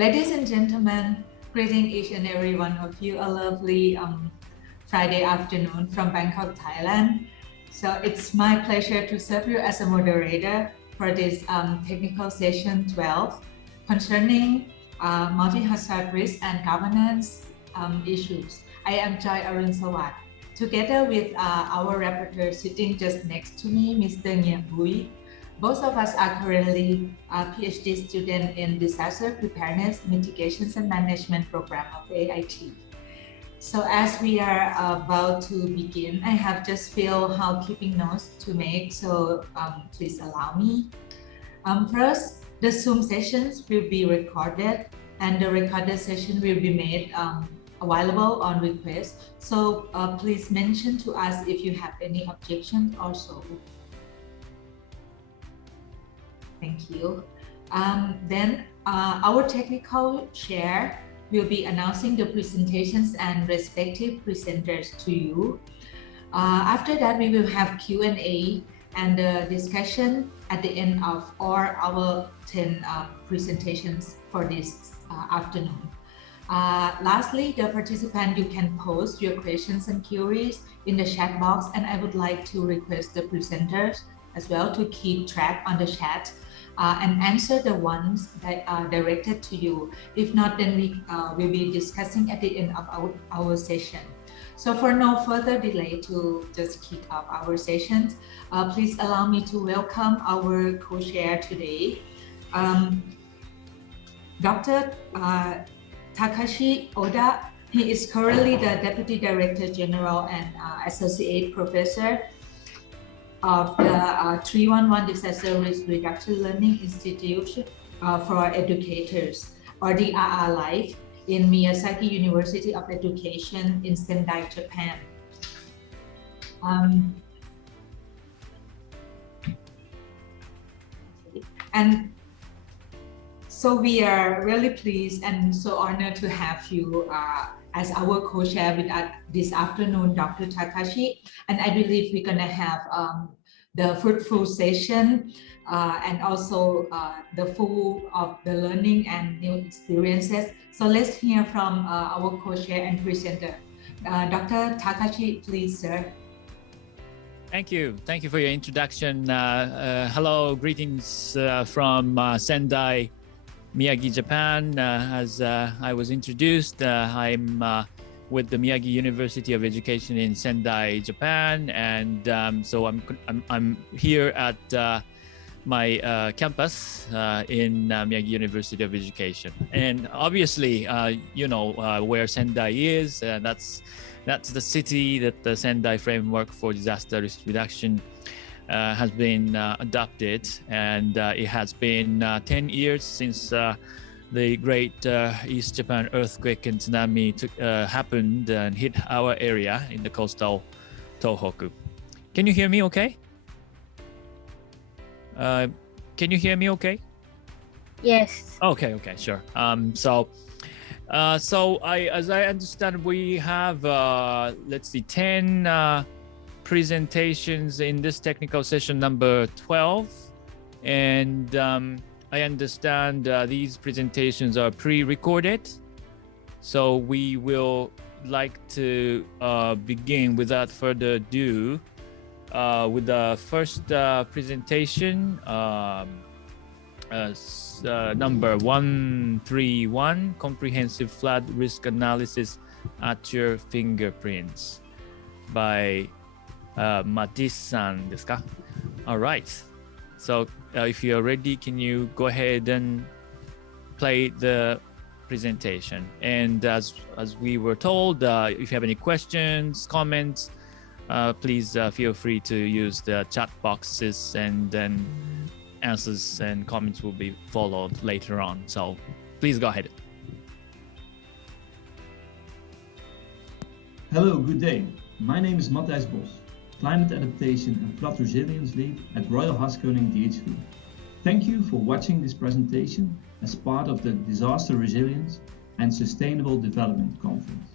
Ladies and gentlemen, greeting each and every one of you a lovely Friday afternoon from Bangkok, Thailand. So it's my pleasure to serve you as a moderator for this technical session 12 concerning multi-hazard risk and governance issues. I am Joy Arunsawat. Together with our rapporteur sitting just next to me, Mr. Nghia Bui. Both of us are currently PhD students in Disaster Preparedness, Mitigations and Management program of AIT. So as we are about to begin, I have just few housekeeping notes to make, so please allow me. First, the Zoom sessions will be recorded and the recorded session will be made available on request. So please mention to us if you have any objections also. Thank you. Then our technical chair will be announcing the presentations and respective presenters to you. After that, we will have Q&A and the discussion at the end of all our 10 presentations for this afternoon. Lastly, the participant, you can post your questions and queries in the chat box, and I would like to request the presenters as well to keep track on the chat and answer the ones that are directed to you. If not, then we will be discussing at the end of our session. So for no further delay, to just kick off our sessions, please allow me to welcome our co-chair today, Dr. Takashi Oda. He is currently the Deputy Director General and Associate Professor of the 311 Disaster Risk Reduction Learning Institute for Educators, or the RR-Life, in Miyazaki University of Education in Sendai, Japan. And so we are really pleased and so honored to have you as our co-chair with us this afternoon, Dr. Takashi. And I believe we're gonna have the fruitful session and also the full of the learning and new experiences. So let's hear from our co-chair and presenter. Dr. Takashi, please, sir. Thank you. Thank you for your introduction. Hello, greetings from Sendai, Miyagi, Japan. As I was introduced, I'm with the Miyagi University of Education in Sendai, Japan, and so I'm here at my campus in Miyagi University of Education. And obviously, you know where Sendai is. That's the city that the Sendai Framework for Disaster Risk Reduction has been adopted, and it has been 10 years since the great East Japan earthquake and tsunami happened and hit our area in the coastal Tohoku. Can you hear me okay? Can you hear me okay? Yes. Okay, sure. So as I understand, we have, let's see, 10 presentations in this technical session number 12. And I understand these presentations are pre-recorded. So we will like to begin without further ado with the first presentation, number 131, Comprehensive Flood Risk Analysis at Your Fingerprints by Matisse-san ですか? All right. So if you're ready, can you go ahead and play the presentation? And as we were told, if you have any questions, comments, please feel free to use the chat boxes, and then answers and comments will be followed later on. So please go ahead. Hello, good day. My name is Matthijs Bos, Climate Adaptation and Flood Resilience Lead at Royal Haskoning DHV. Thank you for watching this presentation as part of the Disaster Resilience and Sustainable Development Conference.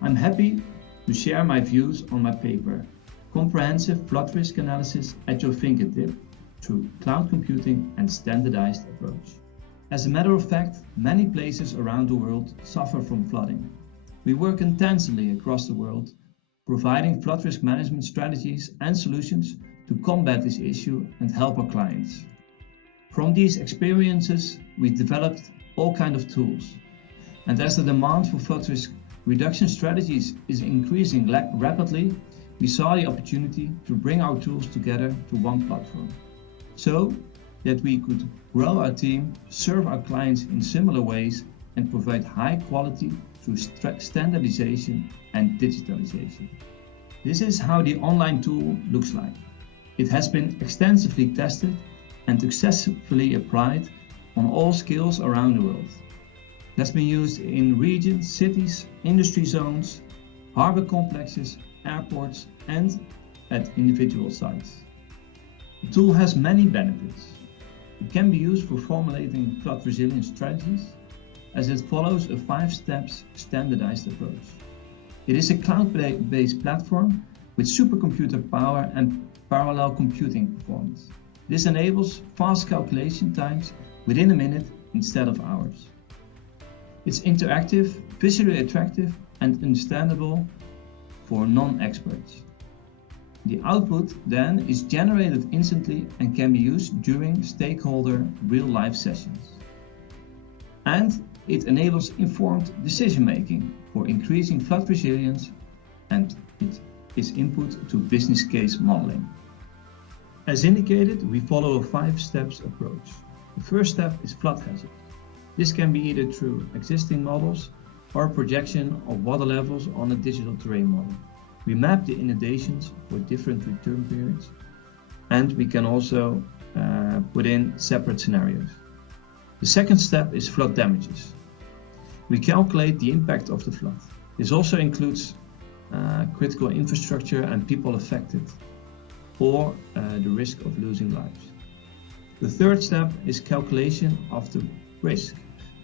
I'm happy to share my views on my paper, Comprehensive Flood Risk Analysis at Your Fingertip through Cloud Computing and Standardized Approach. As a matter of fact, many places around the world suffer from flooding. We work intensively across the world, providing flood risk management strategies and solutions to combat this issue and help our clients. From these experiences, we developed all kinds of tools. And as the demand for flood risk reduction strategies is increasing rapidly, we saw the opportunity to bring our tools together to one platform, so that we could grow our team, serve our clients in similar ways, and provide high quality through standardization and digitalization. This is how the online tool looks like. It has been extensively tested and successfully applied on all scales around the world. It has been used in regions, cities, industry zones, harbor complexes, airports, and at individual sites. The tool has many benefits. It can be used for formulating flood resilience strategies, as it follows a 5 steps standardized approach. It is a cloud-based platform with supercomputer power and parallel computing performance. This enables fast calculation times within a minute instead of hours. It's interactive, visually attractive, and understandable for non-experts. The output then is generated instantly and can be used during stakeholder real-life sessions. And it enables informed decision-making for increasing flood resilience, and it is input to business case modeling. As indicated, we follow a 5 steps approach. The first step is flood hazard. This can be either through existing models or projection of water levels on a digital terrain model. We map the inundations for different return periods, and we can also put in separate scenarios. The second step is flood damages. We calculate the impact of the flood. This also includes critical infrastructure and people affected, or the risk of losing lives. The third step is calculation of the risk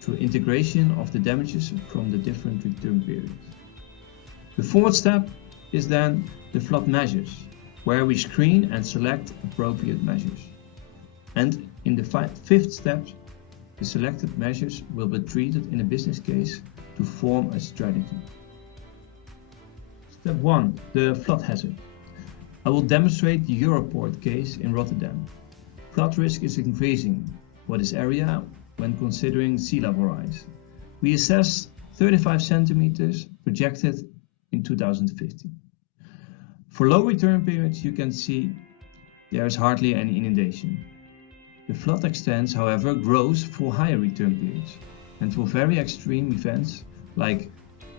through integration of the damages from the different return periods. The fourth step is then the flood measures, where we screen and select appropriate measures. And in the fifth step, the selected measures will be treated in a business case to form a strategy. Step 1, the flood hazard. I will demonstrate the Europort case in Rotterdam. Flood risk is increasing for this area when considering sea level rise. We assess 35 centimeters projected in 2050. For low return periods, you can see there is hardly any inundation. The flood extent, however, grows for higher return periods, and for very extreme events like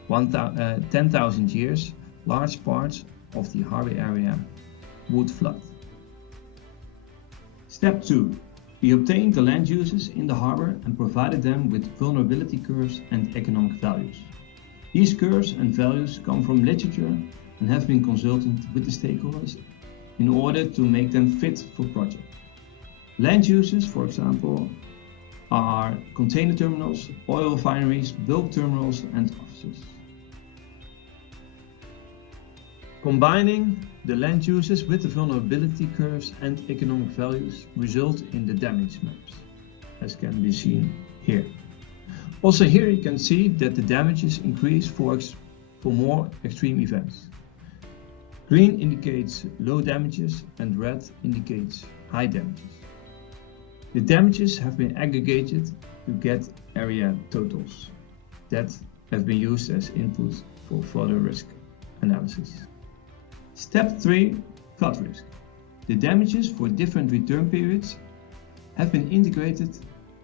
10,000 years, large parts of the harbor area would flood. Step 2. We obtained the land uses in the harbor and provided them with vulnerability curves and economic values. These curves and values come from literature and have been consulted with the stakeholders in order to make them fit for projects. Land uses, for example, are container terminals, oil refineries, bulk terminals, and offices. Combining the land uses with the vulnerability curves and economic values result in the damage maps, as can be seen here. Also here you can see that the damages increase for more extreme events. Green indicates low damages and red indicates high damages. The damages have been aggregated to get area totals that have been used as input for further risk analysis. Step 3, flood risk. The damages for different return periods have been integrated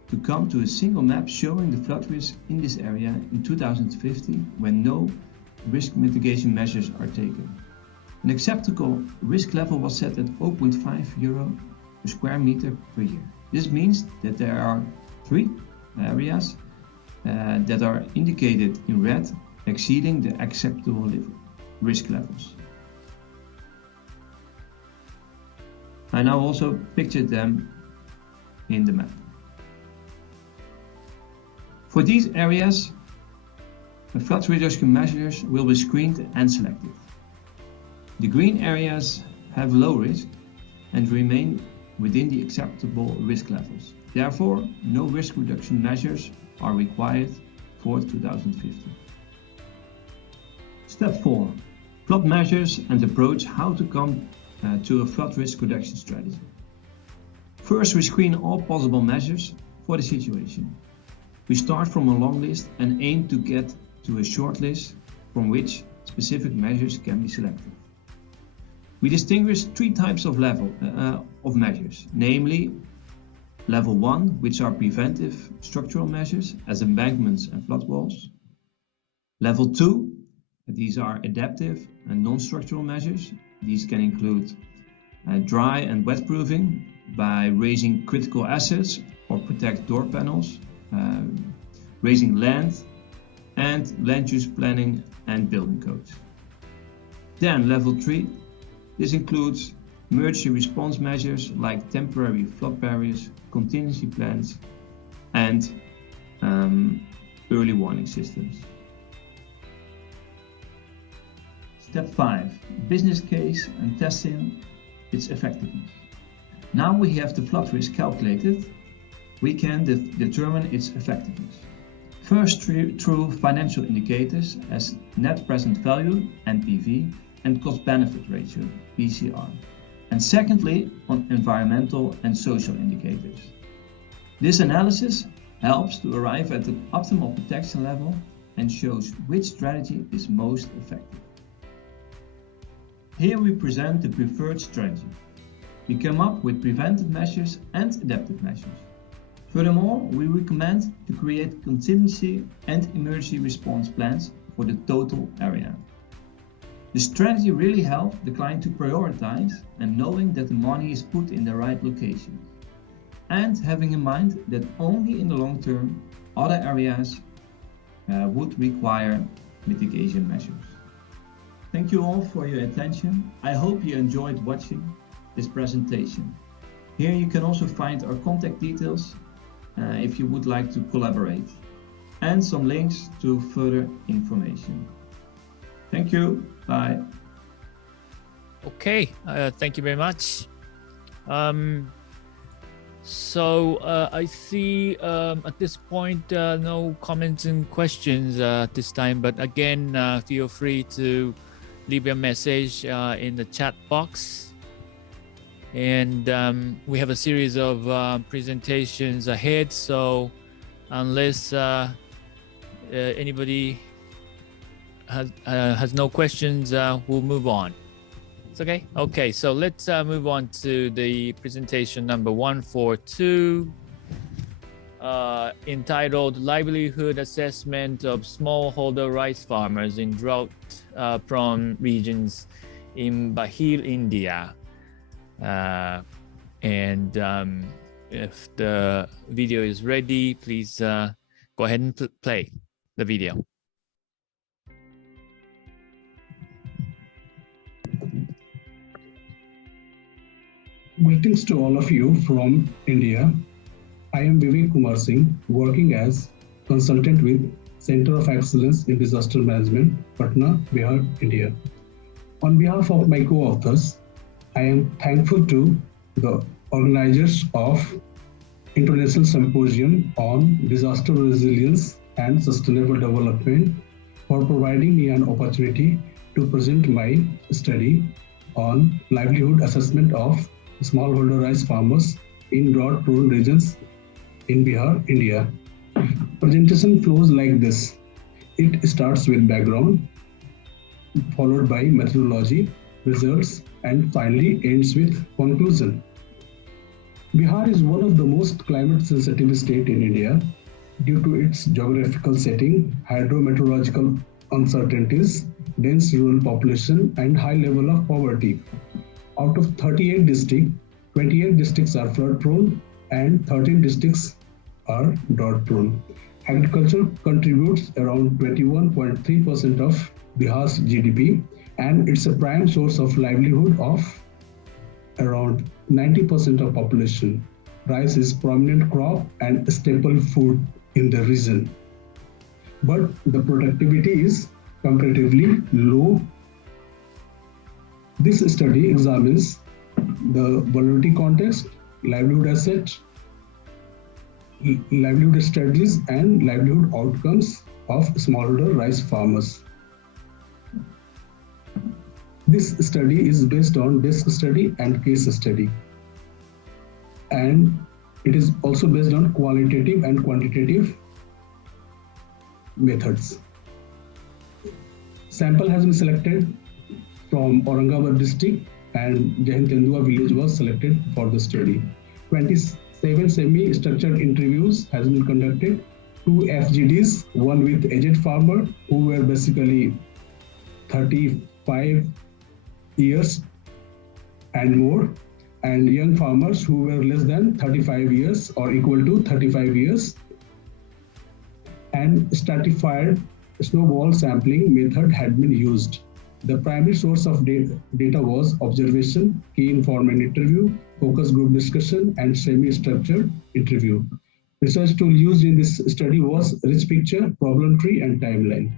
to come to a single map showing the flood risk in this area in 2050 when no risk mitigation measures are taken. An acceptable risk level was set at €0.5 per square meter per year. This means that there are 3 areas that are indicated in red exceeding the acceptable risk levels. I now also pictured them in the map. For these areas, the flood reduction measures will be screened and selected. The green areas have low risk and remain within the acceptable risk levels. Therefore, no risk reduction measures are required for 2050. Step 4. Plot measures and approach how to come to a flood risk reduction strategy. First, we screen all possible measures for the situation. We start from a long list and aim to get to a short list from which specific measures can be selected. We distinguish three types of measures, namely level 1, which are preventive structural measures as embankments and flood walls. Level 2, these are adaptive and non-structural measures. These can include dry and wet proofing by raising critical assets or protect door panels, raising land, and land use planning and building codes. Then level 3, this includes emergency response measures like temporary flood barriers, contingency plans, and early warning systems. Step 5, business case and testing its effectiveness. Now we have the flood risk calculated, we can determine its effectiveness. First through financial indicators as net present value, NPV, and cost benefit ratio, PCR. And secondly, on environmental and social indicators. This analysis helps to arrive at the optimal protection level and shows which strategy is most effective. Here we present the preferred strategy. We come up with preventive measures and adaptive measures. Furthermore, we recommend to create contingency and emergency response plans for the total area. The strategy really helps the client to prioritize and knowing that the money is put in the right location. And having in mind that only in the long term, other areas would require mitigation measures. Thank you all for your attention. I hope you enjoyed watching this presentation. Here you can also find our contact details if you would like to collaborate, and some links to further information. Thank you. Bye. Okay, thank you very much. I see at this point no comments and questions at this time, but again, feel free to leave your message in the chat box. And we have a series of presentations ahead, so unless anybody has no questions, we'll move on. It's okay? Okay, so let's move on to the presentation number 142, entitled Livelihood Assessment of Smallholder Rice Farmers in Drought-Prone Regions in Bahir, India. If the video is ready, please go ahead and play the video. Greetings to all of you from India. I am Vivek Kumar Singh, working as consultant with Center of Excellence in Disaster Management, Patna, Bihar, India. On behalf of my co-authors, I am thankful to the organizers of International Symposium on Disaster Resilience and Sustainable Development for providing me an opportunity to present my study on livelihood assessment of smallholder rice farmers in drought-prone regions in Bihar, India. Presentation flows like this. It starts with background, followed by methodology, results, and finally ends with conclusion. Bihar is one of the most climate-sensitive states in India due to its geographical setting, hydrometeorological uncertainties, dense rural population, and high level of poverty. Out of 38 districts, 28 districts are flood-prone and 13 districts are drought-prone. Agriculture contributes around 21.3% of Bihar's GDP, and it's a prime source of livelihood of around 90% of population. Rice is prominent crop and staple food in the region. But the productivity is comparatively low. This study examines the vulnerability context, livelihood asset, livelihood strategies, and livelihood outcomes of smallholder rice farmers. This study is based on desk study and case study, and it is also based on qualitative and quantitative methods. Sample has been selected from Aurangabad district, and Jain Tendua village was selected for the study. 27 semi-structured interviews has been conducted, 2 FGDs, one with aged farmer who were basically 35 years and more, and young farmers who were less than 35 years or equal to 35 years, and stratified snowball sampling method had been used. The primary source of data was observation, key informant interview, focus group discussion, and semi-structured interview. Research tool used in this study was rich picture, problem tree, and timeline.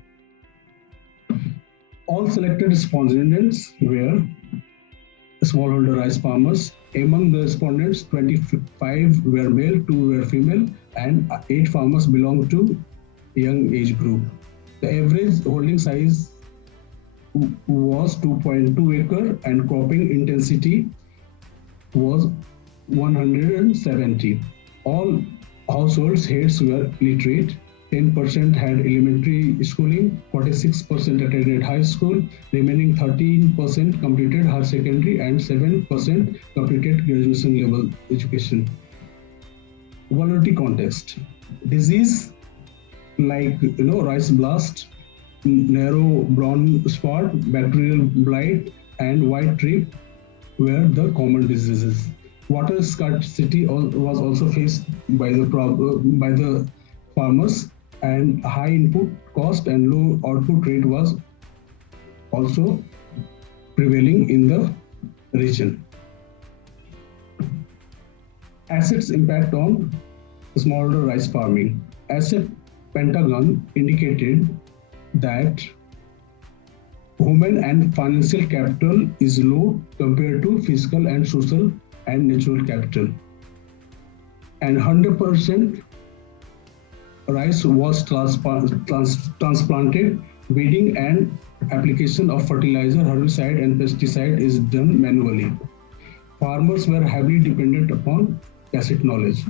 All selected respondents were smallholder rice farmers. Among the respondents, 25 were male, 2 were female, and 8 farmers belonged to young age group. The average holding size was 2.2 acre and cropping intensity was 170. All households heads were literate. 10% had elementary schooling, 46% attended high school, remaining 13% completed higher secondary, and 7% completed graduation level education. Vulnerability context. Disease like rice blast, narrow brown spot, bacterial blight, and white trip were the common diseases. Water scarcity was also faced by the farmers, and high input cost and low output rate was also prevailing in the region. Assets impact on smallholder rice farming. Asset Pentagon indicated that human and financial capital is low compared to physical and social and natural capital. And 100% rice was transplanted. Weeding and application of fertilizer, herbicide, and pesticide is done manually. Farmers were heavily dependent upon tacit knowledge.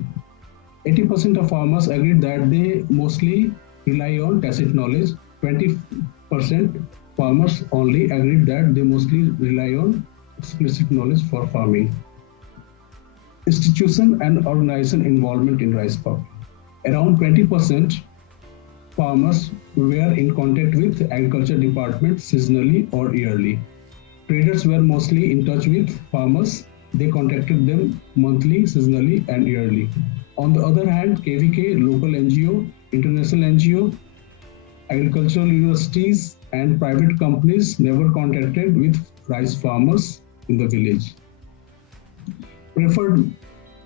80% of farmers agreed that they mostly rely on tacit knowledge. 20% farmers only agreed that they mostly rely on explicit knowledge for farming. Institution and organization involvement in rice farming. Around 20% farmers were in contact with agriculture department seasonally or yearly. Traders were mostly in touch with farmers. They contacted them monthly, seasonally, and yearly. On the other hand, KVK, local NGO, international NGO, agricultural universities, and private companies never contacted with rice farmers in the village. Preferred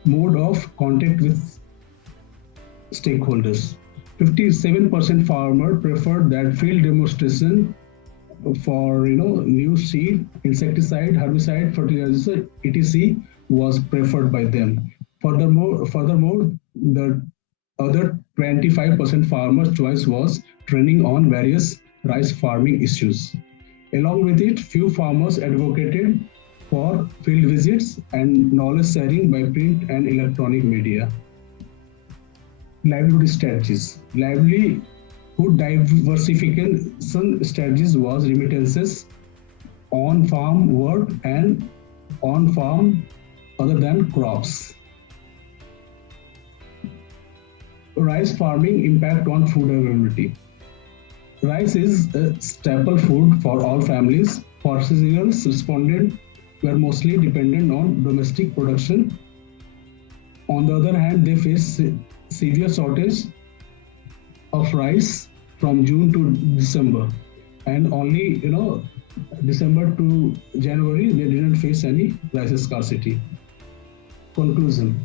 mode of contact with stakeholders. 57% farmer preferred that field demonstration for new seed, insecticide, herbicide, fertilizer, etc. was preferred by them. Furthermore, the other 25% farmers' choice was training on various rice farming issues. Along with it, few farmers advocated for field visits and knowledge sharing by print and electronic media. Livelihood strategies. Livelihood diversification strategies was remittances, on-farm work, and on-farm other than crops. Rice farming impact on food availability. Rice is a staple food for all families. For cereals, respondents were mostly dependent on domestic production. On the other hand, they faced severe shortage of rice from June to December, and only December to January they didn't face any rice scarcity. Conclusion: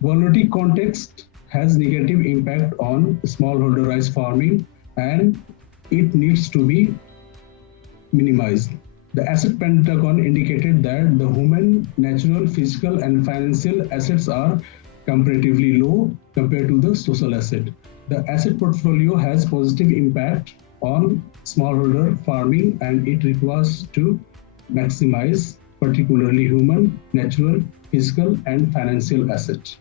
vulnerability context has negative impact on smallholder rice farming, and it needs to be minimized. The asset pentagon indicated that the human, natural, physical, and financial assets are comparatively low compared to the social asset. The asset portfolio has positive impact on smallholder farming, and it requires to maximize particularly human, natural, physical, and financial assets.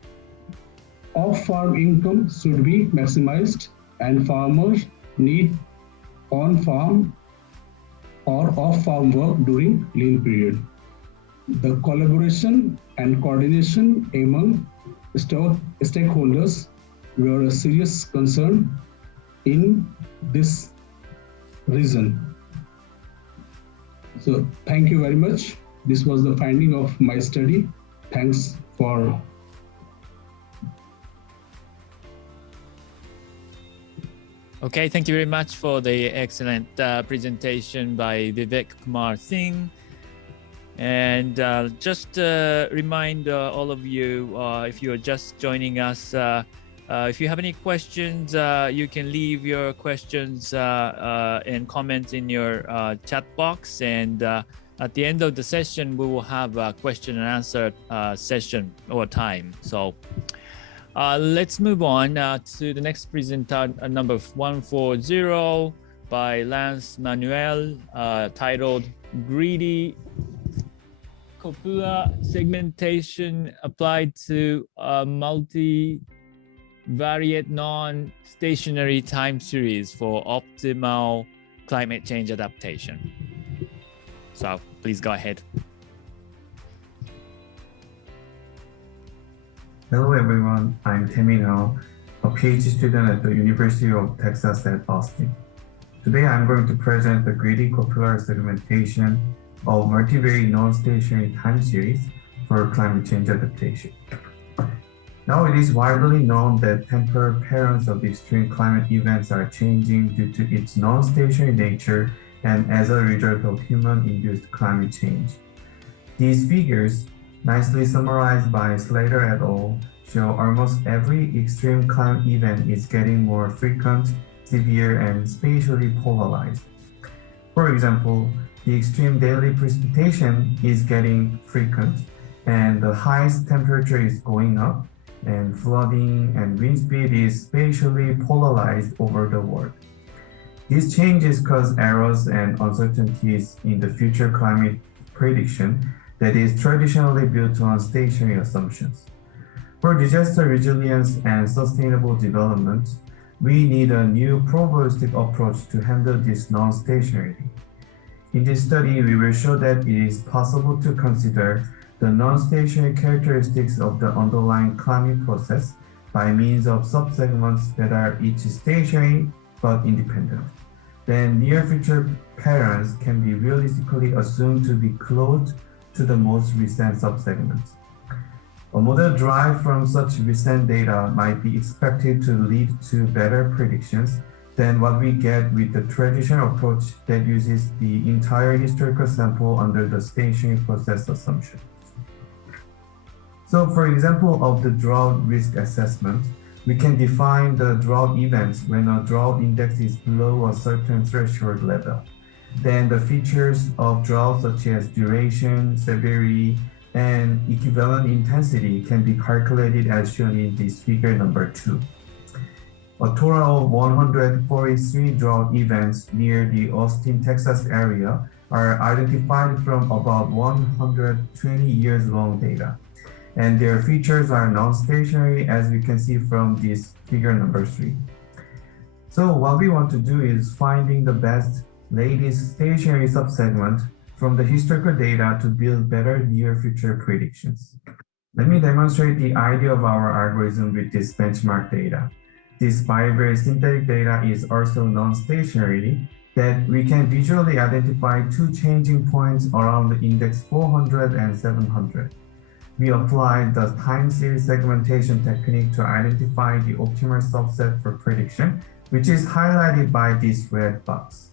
Off-farm income should be maximized, and farmers need on-farm or off-farm work during lean period. The collaboration and coordination among stakeholders were a serious concern in this region. So thank you very much. This was the finding of my study. Thanks for Okay, thank you very much for the excellent presentation by Vivek Kumar Singh. And just remind all of you, if you are just joining us, if you have any questions, you can leave your questions and comments in your chat box. And at the end of the session, we will have a question and answer session or time. So let's move on to the next presenter, number 140 by Lance Manuel, titled Greedy Copula Segmentation Applied to Multivariate Non-Stationary Time Series for Optimal Climate Change Adaptation. So please go ahead. Hello everyone, I'm Temino, a PhD student at the University of Texas at Austin. Today I'm going to present the greedy copular segmentation of multivariate non-stationary time series for climate change adaptation. Now it is widely known that temporal patterns of extreme climate events are changing due to its non-stationary nature and as a result of human-induced climate change. These figures, nicely summarized by Slater et al., show almost every extreme climate event is getting more frequent, severe, and spatially polarized. For example, the extreme daily precipitation is getting frequent, and the highest temperature is going up, and flooding and wind speed is spatially polarized over the world. These changes cause errors and uncertainties in the future climate prediction that is traditionally built on stationary assumptions. For disaster resilience and sustainable development, we need a new probabilistic approach to handle this non-stationarity. In this study, we will show that it is possible to consider the non-stationary characteristics of the underlying climate process by means of subsegments that are each stationary but independent. Then near-future patterns can be realistically assumed to be close to the most recent subsegments. A model derived from such recent data might be expected to lead to better predictions than what we get with the traditional approach that uses the entire historical sample under the stationary process assumption. So for example of the drought risk assessment, we can define the drought events when a drought index is below a certain threshold level. Then the features of drought such as duration, severity, and equivalent intensity can be calculated as shown in this figure number 2. A total of 143 drought events near the Austin, Texas area are identified from about 120 years long data. And their features are non-stationary as we can see from this figure number 3. So what we want to do is finding the best latest stationary subsegment from the historical data to build better near future predictions. Let me demonstrate the idea of our algorithm with this benchmark data. This bivariate synthetic data is also non-stationary that we can visually identify two changing points around the index 400 and 700. We applied the time series segmentation technique to identify the optimal subset for prediction, which is highlighted by this red box.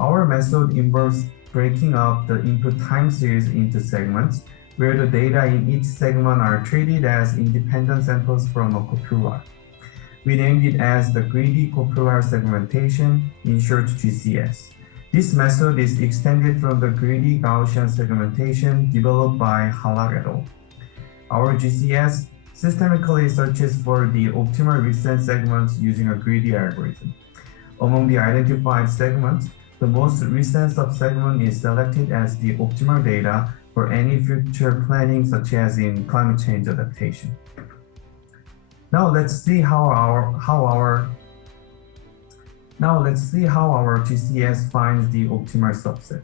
Our method involves breaking up the input time series into segments where the data in each segment are treated as independent samples from a copula. We named it as the greedy copular segmentation, in short GCS. This method is extended from the greedy Gaussian segmentation developed by Halak et al. Our GCS systemically searches for the optimal recent segments using a greedy algorithm. Among the identified segments, the most recent subsegment is selected as the optimal data for any future planning, such as in climate change adaptation. Now let's see how our GCS finds the optimal subset.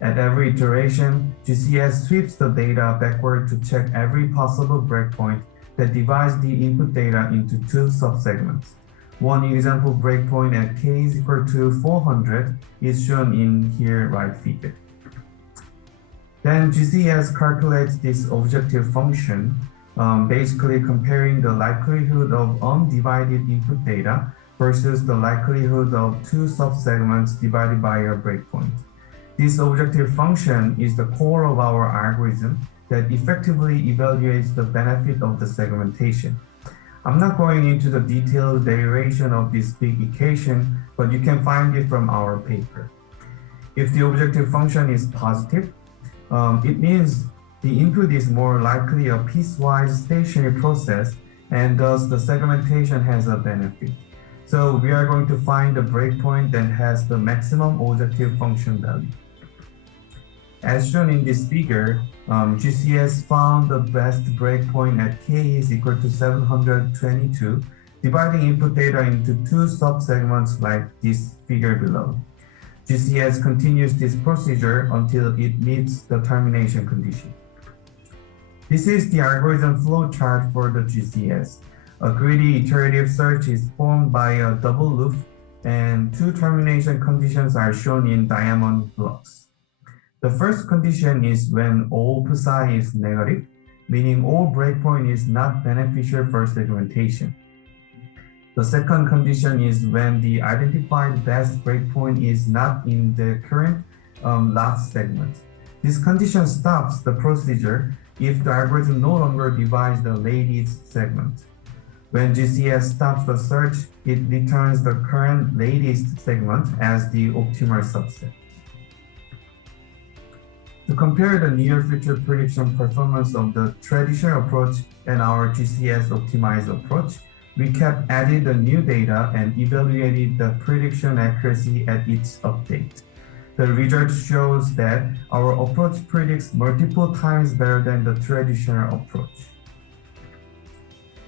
At every iteration, GCS sweeps the data backward to check every possible breakpoint that divides the input data into two subsegments. One example breakpoint at k is equal to 400 is shown in here right figure. Then GCS calculates this objective function, basically comparing the likelihood of undivided input data versus the likelihood of two subsegments divided by a breakpoint. This objective function is the core of our algorithm that effectively evaluates the benefit of the segmentation. I'm not going into the detailed derivation of this big equation, but you can find it from our paper. If the objective function is positive, it means the input is more likely a piecewise stationary process, and thus the segmentation has a benefit. So we are going to find the breakpoint that has the maximum objective function value. As shown in this figure, GCS found the best breakpoint at k is equal to 722, dividing input data into two subsegments like this figure below. GCS continues this procedure until it meets the termination condition. This is the algorithm flow chart for the GCS. A greedy iterative search is formed by a double loop, and two termination conditions are shown in diamond blocks. The first condition is when all psi is negative, meaning all breakpoint is not beneficial for segmentation. The second condition is when the identified best breakpoint is not in the current last segment. This condition stops the procedure if the algorithm no longer divides the latest segment. When GCS stops the search, it returns the current latest segment as the optimal subset. To compare the near future prediction performance of the traditional approach and our GCS optimized approach, we kept adding the new data and evaluated the prediction accuracy at each update. The result shows that our approach predicts multiple times better than the traditional approach.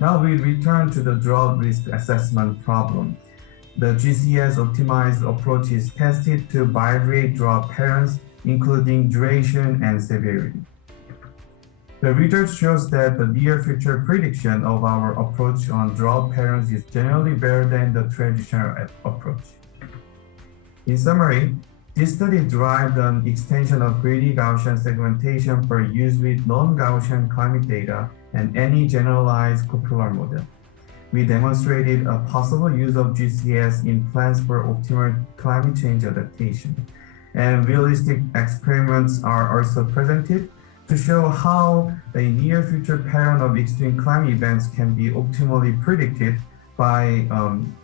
Now we return to the drought risk assessment problem. The GCS optimized approach is tested to bivariate drought patterns, including duration and severity. The result shows that the near future prediction of our approach on drought patterns is generally better than the traditional approach. In summary, this study derived an extension of greedy Gaussian segmentation for use with non-Gaussian climate data and any generalized copular model. We demonstrated a possible use of GCS in plans for optimal climate change adaptation. And realistic experiments are also presented to show how a near future pattern of extreme climate events can be optimally predicted by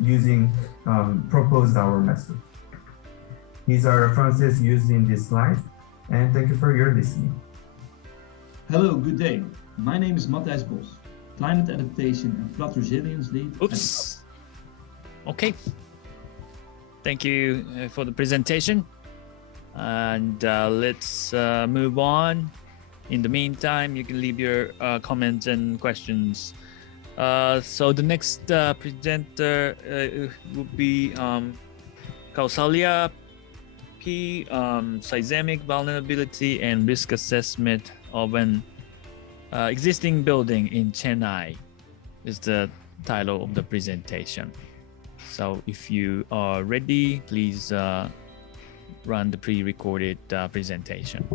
using proposed our method. These are references used in this slide, and thank you for your listening. Hello, good day. My name is Matthijs Bos, Climate Adaptation and Flood Resilience Lead. Oops. Okay. Thank you for the presentation. And let's move on. In the meantime, you can leave your comments and questions. So the next presenter would be Kausalya P. Seismic Vulnerability and Risk Assessment of an Existing Building in Chennai is the title of the presentation. So if you are ready, please run the pre-recorded presentation.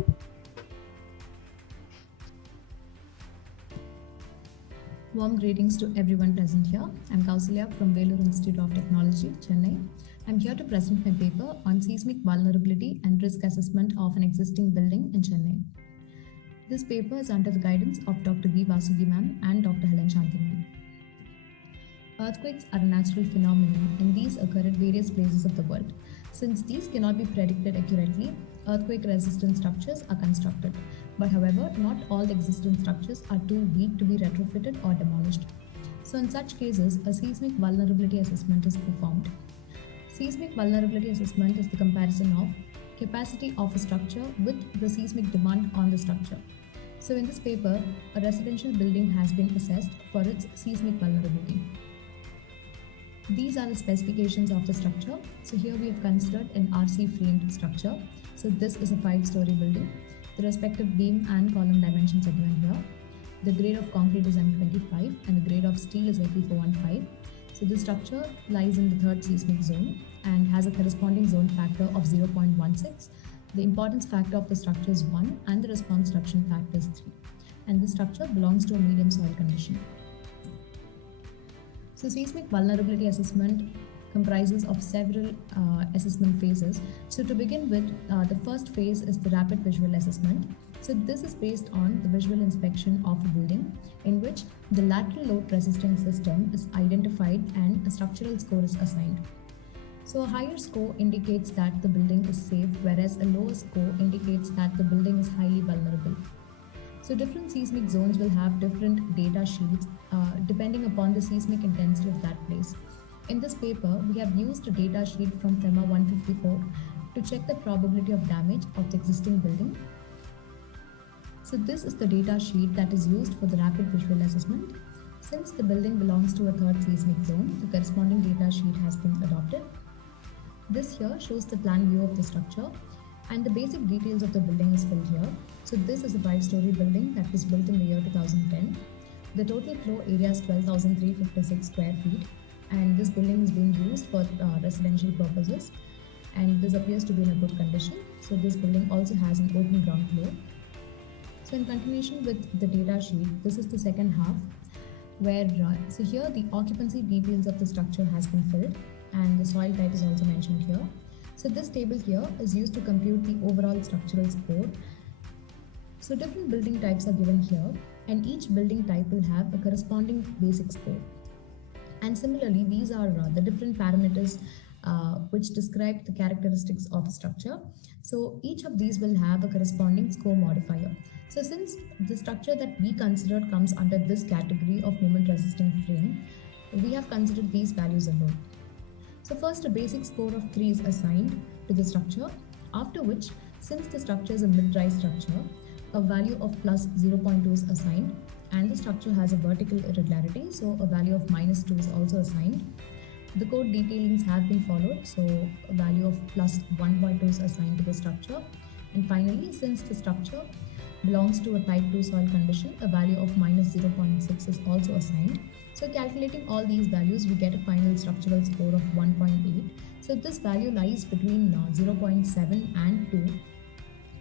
Warm greetings to everyone present here. I'm Kausalya from Vellore Institute of Technology, Chennai. I'm here to present my paper on seismic vulnerability and risk assessment of an existing building in Chennai. This paper is under the guidance of Dr. V. Vasugi ma'am and Dr. Helen Shanti ma'am. Earthquakes are a natural phenomenon, and these occur at various places of the world. Since these cannot be predicted accurately, earthquake-resistant structures are constructed. But however, not all the existing structures are too weak to be retrofitted or demolished. So in such cases, a seismic vulnerability assessment is performed. Seismic vulnerability assessment is the comparison of capacity of a structure with the seismic demand on the structure. So in this paper, a residential building has been assessed for its seismic vulnerability. These are the specifications of the structure. So here we have considered an RC framed structure. So this is a 5-story building. The respective beam and column dimensions are given here. The grade of concrete is M25 and the grade of steel is AP415. So the structure lies in the 3rd seismic zone and has a corresponding zone factor of 0.16. The importance factor of the structure is 1 and the response reduction factor is 3. And the structure belongs to a medium soil condition. So seismic vulnerability assessment comprises of several assessment phases. So to begin with, the first phase is the rapid visual assessment. So this is based on the visual inspection of a building in which the lateral load resisting system is identified and a structural score is assigned. So a higher score indicates that the building is safe, whereas a lower score indicates that the building is highly vulnerable. So different seismic zones will have different data sheets depending upon the seismic intensity of that place. In this paper, we have used a data sheet from FEMA 154 to check the probability of damage of the existing building. So this is the data sheet that is used for the rapid visual assessment. Since the building belongs to a 3rd seismic zone, the corresponding data sheet has been adopted. This here shows the plan view of the structure and the basic details of the building is filled here. So this is a 5-story building that was built in the year 2010. The total floor area is 12,356 square feet and this building is being used for residential purposes and this appears to be in a good condition. So this building also has an open ground floor. So in continuation with the data sheet, this is the second half where, so here the occupancy details of the structure has been filled and the soil type is also mentioned here. So this table here is used to compute the overall structural score. So different building types are given here and each building type will have a corresponding basic score. And similarly, these are the different parameters which describe the characteristics of a structure. So each of these will have a corresponding score modifier. So since the structure that we considered comes under this category of moment resisting frame, we have considered these values alone. So first a basic score of 3 is assigned to the structure, after which, since the structure is a mid-rise structure, a value of plus 0.2 is assigned and the structure has a vertical irregularity, so a value of minus 2 is also assigned. The code detailings have been followed, so a value of plus 1.2 is assigned to the structure. And finally, since the structure belongs to a type 2 soil condition, a value of minus 0.6 is also assigned. So calculating all these values, we get a final structural score of 1.8. So this value lies between 0.7 and 2,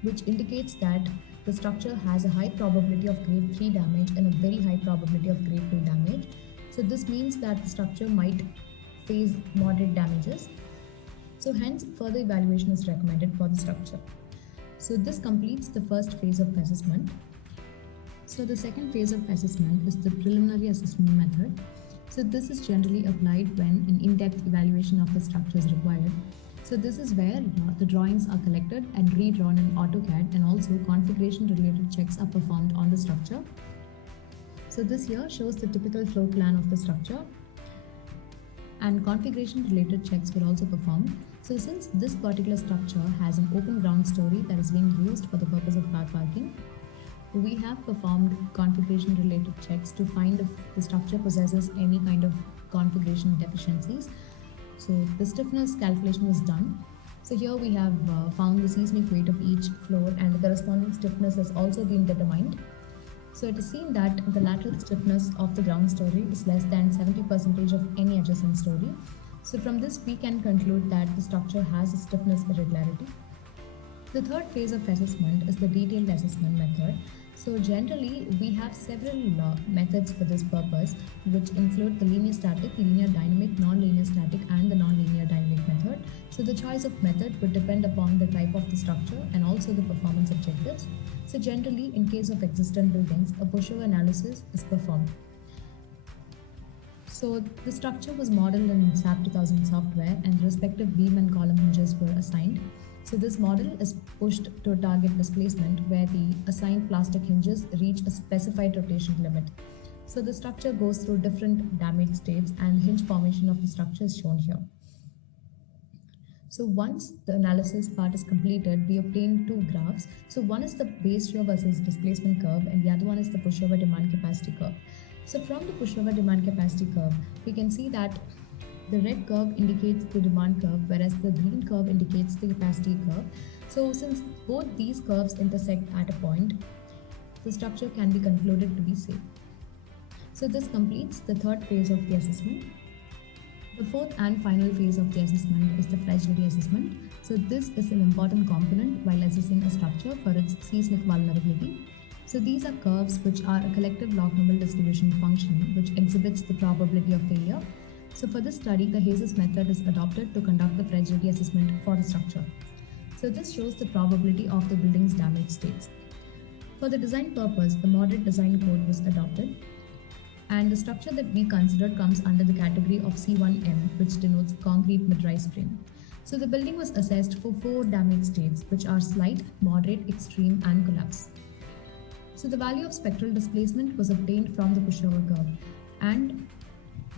which indicates that the structure has a high probability of grade 3 damage and a very high probability of grade 2 damage. So this means that the structure might face moderate damages. So hence further evaluation is recommended for the structure. So this completes the first phase of assessment. So the second phase of assessment is the preliminary assessment method. So this is generally applied when an in-depth evaluation of the structure is required. So this is where the drawings are collected and redrawn in AutoCAD, and also configuration related checks are performed on the structure. So this here shows the typical floor plan of the structure, and configuration related checks were also performed. So since this particular structure has an open ground story that is being used for the purpose of car parking, we have performed configuration related checks to find if the structure possesses any kind of configuration deficiencies. So the stiffness calculation was done. So here we have found the seismic weight of each floor and the corresponding stiffness has also been determined. So it is seen that the lateral stiffness of the ground story is less than 70% of any adjacent story. So from this we can conclude that the structure has a stiffness irregularity. The third phase of assessment is the detailed assessment method. So generally we have several methods for this purpose, which include the linear static, linear dynamic, non-linear static and the non-linear dynamic method. So the choice of method would depend upon the type of the structure and also the performance objectives. So generally in case of existent buildings, a pushover analysis is performed. So the structure was modeled in SAP 2000 software and respective beam and column hinges were assigned. So this model is pushed to a target displacement where the assigned plastic hinges reach a specified rotation limit. So the structure goes through different damage states and hinge formation of the structure is shown here. So once the analysis part is completed, we obtain two graphs. So one is the base shear versus displacement curve and the other one is the pushover demand capacity curve. So from the pushover demand capacity curve, we can see that the red curve indicates the demand curve, whereas the green curve indicates the capacity curve. So since both these curves intersect at a point, the structure can be concluded to be safe. So this completes the third phase of the assessment. The fourth and final phase of the assessment is the fragility assessment. So this is an important component while assessing a structure for its seismic vulnerability. So these are curves which are a collective log normal distribution function which exhibits the probability of failure. So for this study, the Hayes method is adopted to conduct the fragility assessment for the structure. So this shows the probability of the building's damage states. For the design purpose, the moderate design code was adopted. And the structure that we considered comes under the category of C1M, which denotes concrete mid-rise frame. So the building was assessed for 4 damage states, which are slight, moderate, extreme, and collapse. So the value of spectral displacement was obtained from the pushover curve. And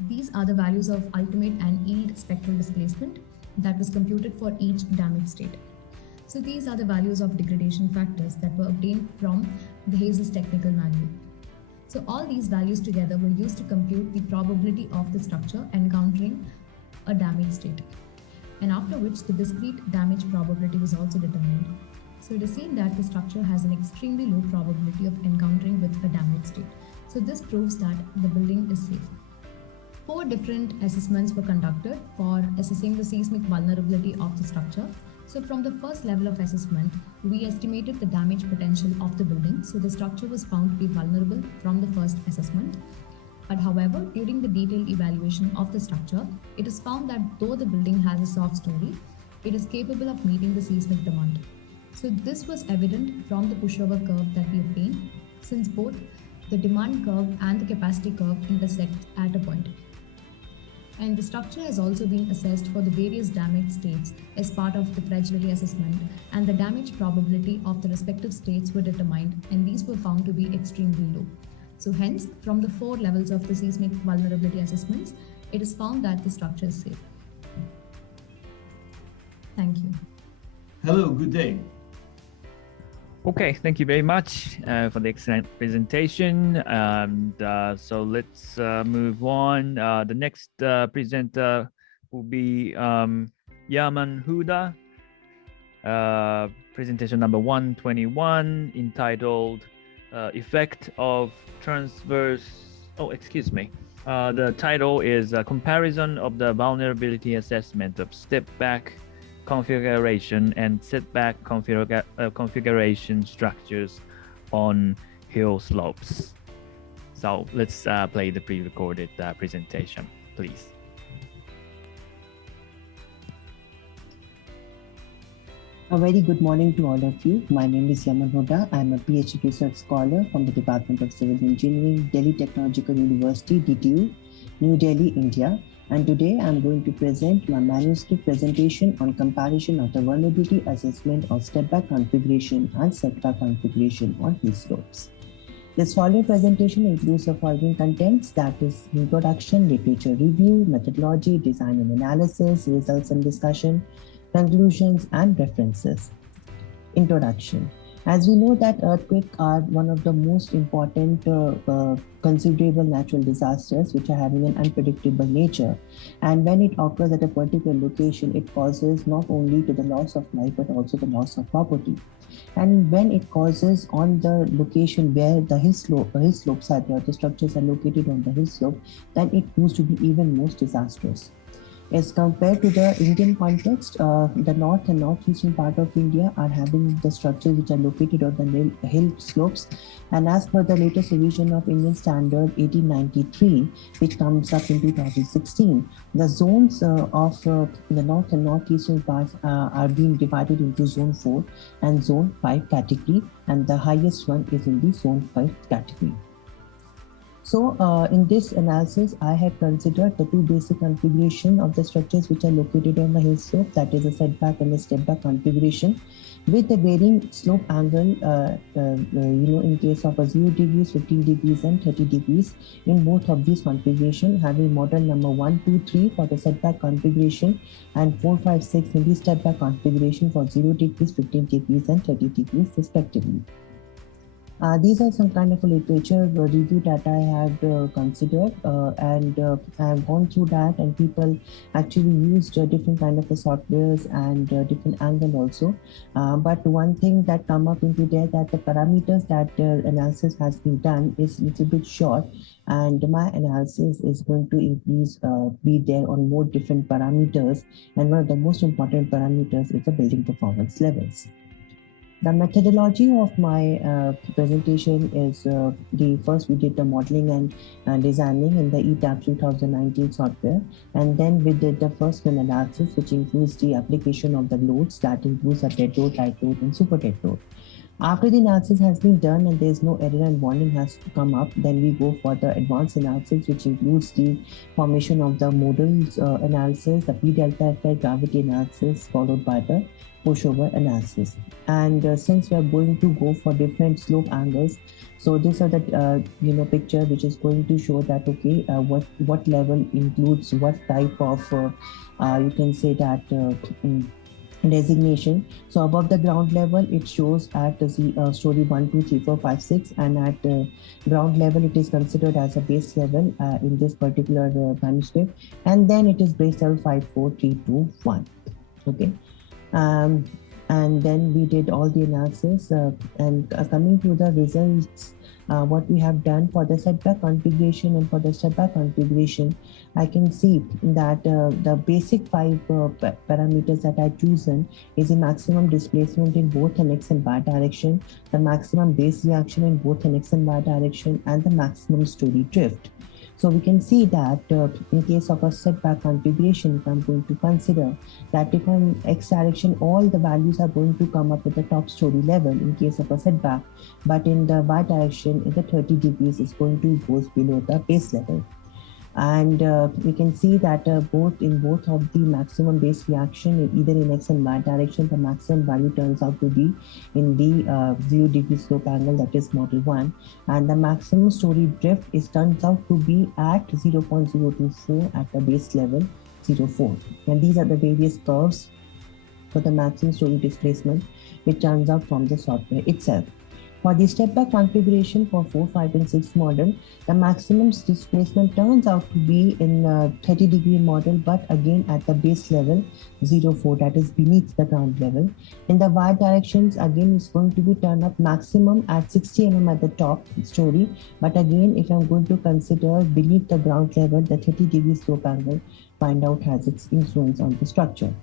these are the values of ultimate and yield spectral displacement that was computed for each damage state. So these are the values of degradation factors that were obtained from the Hayes technical manual. So all these values together were used to compute the probability of the structure encountering a damage state, and after which the discrete damage probability was also determined. So it is seen that the structure has an extremely low probability of encountering with a damage state. So this proves that the building is safe. 4 different assessments were conducted for assessing the seismic vulnerability of the structure. So from the first level of assessment, we estimated the damage potential of the building. So the structure was found to be vulnerable from the first assessment. But however, during the detailed evaluation of the structure, it is found that though the building has a soft story, it is capable of meeting the seismic demand. So this was evident from the pushover curve that we obtained, since both the demand curve and the capacity curve intersect at a point. And the structure has also been assessed for the various damage states as part of the fragility assessment, and the damage probability of the respective states were determined, and these were found to be extremely low. So hence, from the 4 levels of the seismic vulnerability assessments, it is found that the structure is safe. Thank you. Hello, good day. Okay, thank you very much for the excellent presentation. So let's move on. The next presenter will be Yaman Huda. Presentation number 121, entitled Effect of Transverse. Oh, excuse me. The title is Comparison of the Vulnerability Assessment of Step-Back Configuration and Setback Configuration Structures on Hill Slopes. So let's play the pre-recorded presentation, please. A very good morning to all of you. My name is Yaman Huda. I am a PhD research scholar from the Department of Civil Engineering, Delhi Technological University, DTU, New Delhi, India. And today I'm going to present my manuscript presentation on comparison of the vulnerability assessment of step-back configuration and setback configuration on hill slopes. This following presentation includes the following contents, that is introduction, literature review, methodology, design and analysis, results and discussion, conclusions and references. Introduction. As we know that earthquakes are one of the most important considerable natural disasters which are having an unpredictable nature, and when it occurs at a particular location, it causes not only to the loss of life but also the loss of property. And when it causes on the location where the hill slopes are there, the structures are located on the hill slope, then it proves to be even more disastrous. As compared to the Indian context, the north and northeastern part of India are having the structures which are located on the hill slopes. And as per the latest revision of Indian Standard 1893, which comes up in 2016, the zones of the north and northeastern parts are being divided into Zone 4 and Zone 5 category, and the highest one is in the Zone 5 category. So in this analysis, I had considered the two basic configuration of the structures which are located on the hill slope, that is a setback and a step back configuration, with the varying slope angle, in case of a 0 degrees, 15 degrees, and 30 degrees in both of these configuration, having model number 1, 2, 3 for the setback configuration and 4, 5, 6 in the step back configuration for 0 degrees, 15 degrees, and 30 degrees respectively. These are some kind of a literature review that I had considered, and I have gone through that, and people actually used different kind of softwares and different angle also. But one thing that come up into there, that the parameters that analysis has been done is a little bit short, and my analysis is going to be there on more different parameters, and one of the most important parameters is the building performance levels. The methodology of my presentation is first we did the modeling and designing in the ETAP 2019 software, and then we did the first one analysis, which includes the application of the loads, that includes a dead load, light load, and super dead load. After the analysis has been done and there's no error and warning has to come up, then we go for the advanced analysis, which includes the formation of the models analysis, the P delta effect, gravity analysis, followed by the pushover analysis. And since we are going to go for different slope angles, so these are the picture which is going to show that what level includes what type of you can say that designation. So above the ground level, it shows at the story 1, 2, 3, 4, 5, 6, and at ground level, it is considered as a base level in this particular manuscript, and then it is base level 5, 4, 3, 2, 1. Okay. And then we did all the analysis and coming to the results, what we have done for the setback configuration and for the stepback configuration, I can see that the basic 5 parameters that I chosen is the maximum displacement in both an x and y direction, the maximum base reaction in both an x and y direction, and the maximum story drift. So we can see that in case of a setback configuration, if I'm going to consider that if I'm x direction, all the values are going to come up at the top story level in case of a setback, but in the y direction, in the 30 degrees, is going to go below the base level. And we can see that in both of the maximum base reaction, either in x and y direction, the maximum value turns out to be in the 0 degree slope angle, that is model 1, and the maximum story drift turns out to be at 0.024 at the base level 0.4. And these are the various curves for the maximum story displacement, which turns out from the software itself. For the step-back configuration for 4, 5, and 6 model, the maximum displacement turns out to be in 30 degree model, but again at the base level 0.4, that is beneath the ground level. In the y directions, again is going to be turned up maximum at 60 mm at the top story, but again if I'm going to consider beneath the ground level, the 30 degree slope angle find out has its influence on the structure.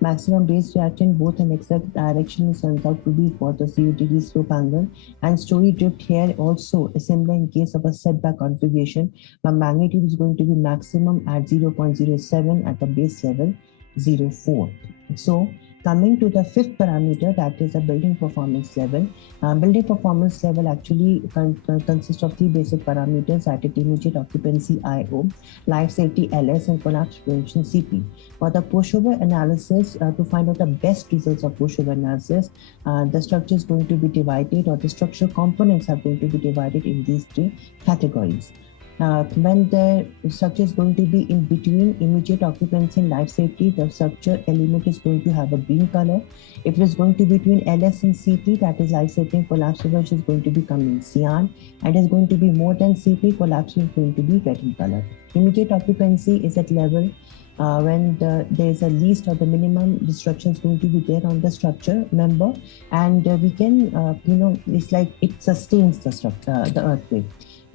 Maximum base reaction both in x direction turns out to be for the 0 degree slope angle, and story drift here also similar in case of a setback configuration. My magnitude is going to be maximum at 0.07 at the base level 0.4. So coming to the 5th parameter, that is a building performance level. Building performance level actually consists of 3 basic parameters, that is immediate occupancy IO, life safety LS, and collapse prevention CP. For the pushover analysis, to find out the best results of pushover analysis, the structure is going to be divided, or the structural components are going to be divided in these 3 categories. When the structure is going to be in between immediate occupancy and life safety, the structure element is going to have a green color. If it is going to be between LS and CP, that is life safety and collapse prevention, is going to become in cyan, and is going to be more than CP, collapse is going to be red in color. Immediate occupancy is at level when there is a least or the minimum destruction is going to be there on the structure member, and we can it's like it sustains the structure, the earthquake.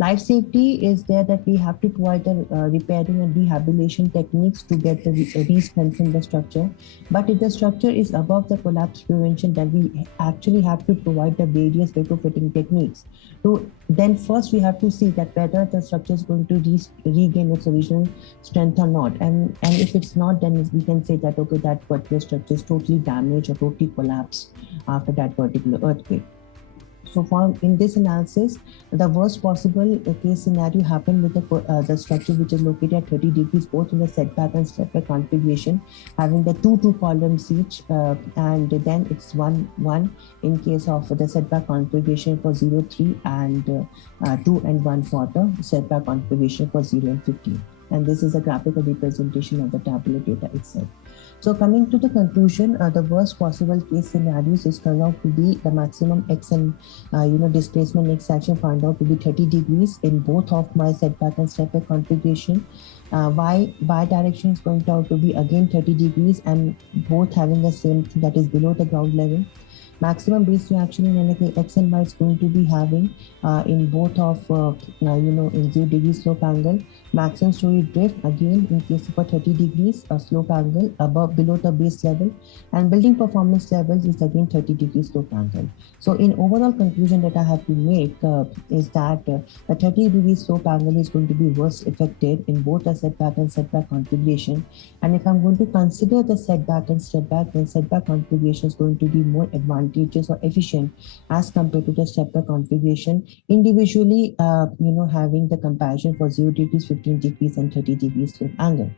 Life safety is there that we have to provide the repairing and rehabilitation techniques to get the re-strengthen the structure. But if the structure is above the collapse prevention, then we actually have to provide the various retrofitting techniques. So then first we have to see that whether the structure is going to regain its original strength or not. And if it's not, then we can say that, okay, that particular structure is totally damaged or totally collapsed after that particular earthquake. So in this analysis, the worst possible case scenario happened with the structure which is located at 30 degrees, both in the setback and step-back configuration, having the two columns each, and then it's 1 in case of the setback configuration for 0, 3, and 2 and 1 for the setback configuration for 0 and 15. And this is a graphical representation of the tabular data itself. So coming to the conclusion, the worst possible case scenarios is turned out to be the maximum x and displacement x action found out to be 30 degrees in both of my setback and step-back configuration. Y direction is going out to be again 30 degrees and both having the same thing, that is below the ground level. Maximum base reaction in x and y is going to be having in both of in 0 degree slope angle. Maximum story drift again in case of a 30 degrees slope angle below the base level, and building performance levels is again 30 degree slope angle. So in overall conclusion that I have to make is that the 30 degree slope angle is going to be worst affected in both the setback and setback configuration. And if I'm going to consider the setback and step-back, then setback configuration is going to be more advantageous or efficient as compared to the step-back configuration, individually having the comparison for 0 degrees, 15 degrees and 30 degrees slope angle.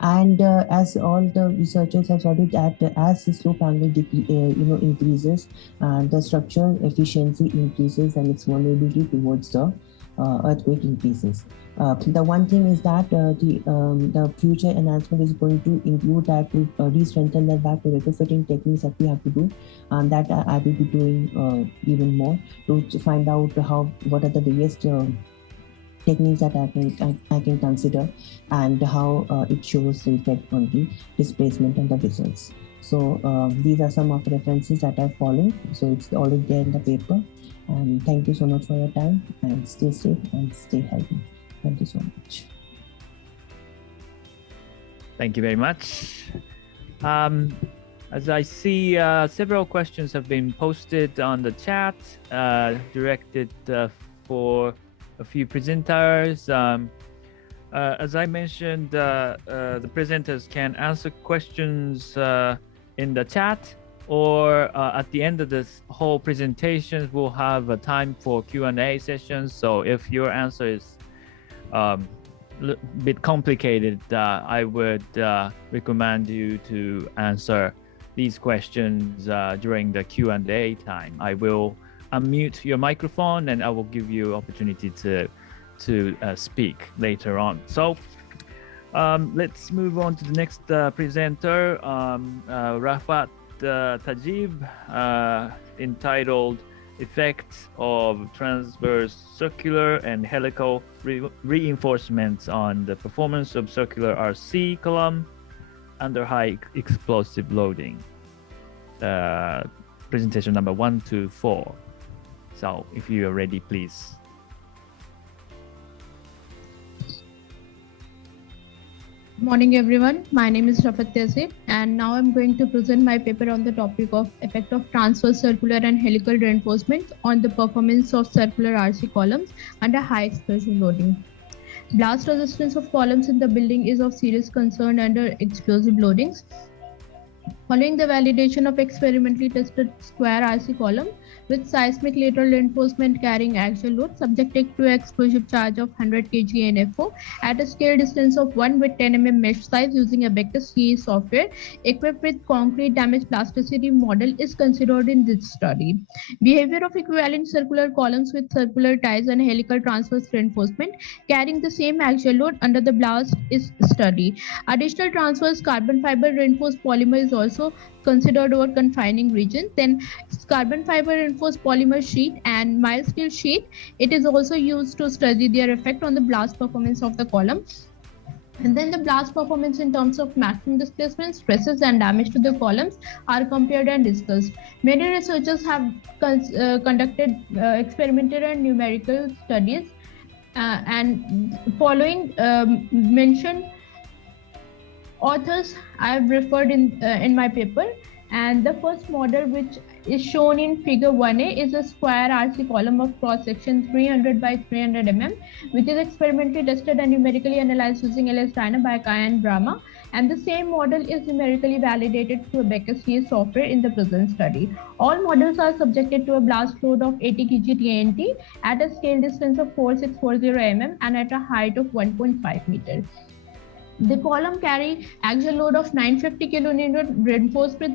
And as all the researchers have studied that as the slope angle increases, the structural efficiency increases and its vulnerability towards the earthquake increases. The one thing is that the future enhancement is going to include that to re-strengthen the back to retrofitting techniques that we have to do, that I will be doing even more to find out what are the various techniques that I can consider and how it shows the effect on the displacement and the results. So these are some of the references that I follow. So it's already there in the paper. And thank you so much for your time, and stay safe and stay healthy. Thank you so much. Thank you very much. As I see, several questions have been posted on the chat, directed for a few presenters. As I mentioned, the presenters can answer questions in the chat, or at the end of this whole presentation, we'll have a time for Q&A sessions. So if your answer is a bit complicated, I would recommend you to answer these questions during the Q&A time. I will unmute your microphone and I will give you opportunity to speak later on. So let's move on to the next presenter, Rafat Tajib, entitled Effects of Transverse Circular and Helical Reinforcements on the Performance of Circular RC Column under High Explosive Loading. Presentation number 1 to 4. So if you are ready, please. Good morning, everyone. My name is Rafat Tajib, and now I'm going to present my paper on the topic of effect of transverse circular and helical reinforcements on the performance of circular RC columns under high explosive loading. Blast resistance of columns in the building is of serious concern under explosive loadings. Following the validation of experimentally tested square RC column with seismic lateral reinforcement carrying axial load subjected to explosive charge of 100 kg NFO at a scale distance of 1 with 10 mm mesh size using a vector CE software equipped with concrete damage plasticity model is considered in this study. Behavior of equivalent circular columns with circular ties and helical transverse reinforcement carrying the same axial load under the blast is studied. Additional transverse carbon fiber reinforced polymer is also considered over confining region. Then carbon fiber reinforced polymer sheet and mild steel sheet, it is also used to study their effect on the blast performance of the column. And then the blast performance in terms of maximum displacement, stresses and damage to the columns are compared and discussed. Many researchers have conducted experimental and numerical studies and following mentioned authors I have referred in my paper. And the first model, which is shown in figure 1a, is a square RC column of cross section 300 by 300 mm, which is experimentally tested and numerically analyzed using LS Dyna by Kaya and Brahma. And the same model is numerically validated through Abacus CS software in the present study. All models are subjected to a blast load of 80 kg TNT at a scale distance of 4640 mm and at a height of 1.5 meters. The column carry axial load of 950 kN reinforced with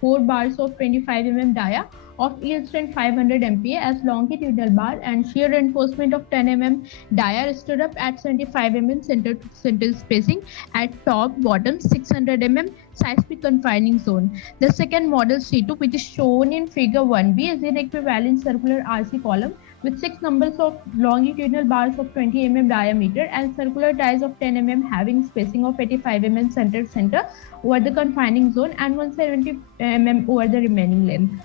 4 bars of 25 mm dia of yield strength 500 MPa as longitudinal bar, and shear reinforcement of 10 mm dia stood up at 75 mm center to center spacing at top bottom 600 mm seismic confining zone. The second model C2, which is shown in figure 1b, is an equivalent circular RC column with 6 numbers of longitudinal bars of 20 mm diameter and circular ties of 10 mm having spacing of 85 mm center over the confining zone and 170 mm over the remaining length.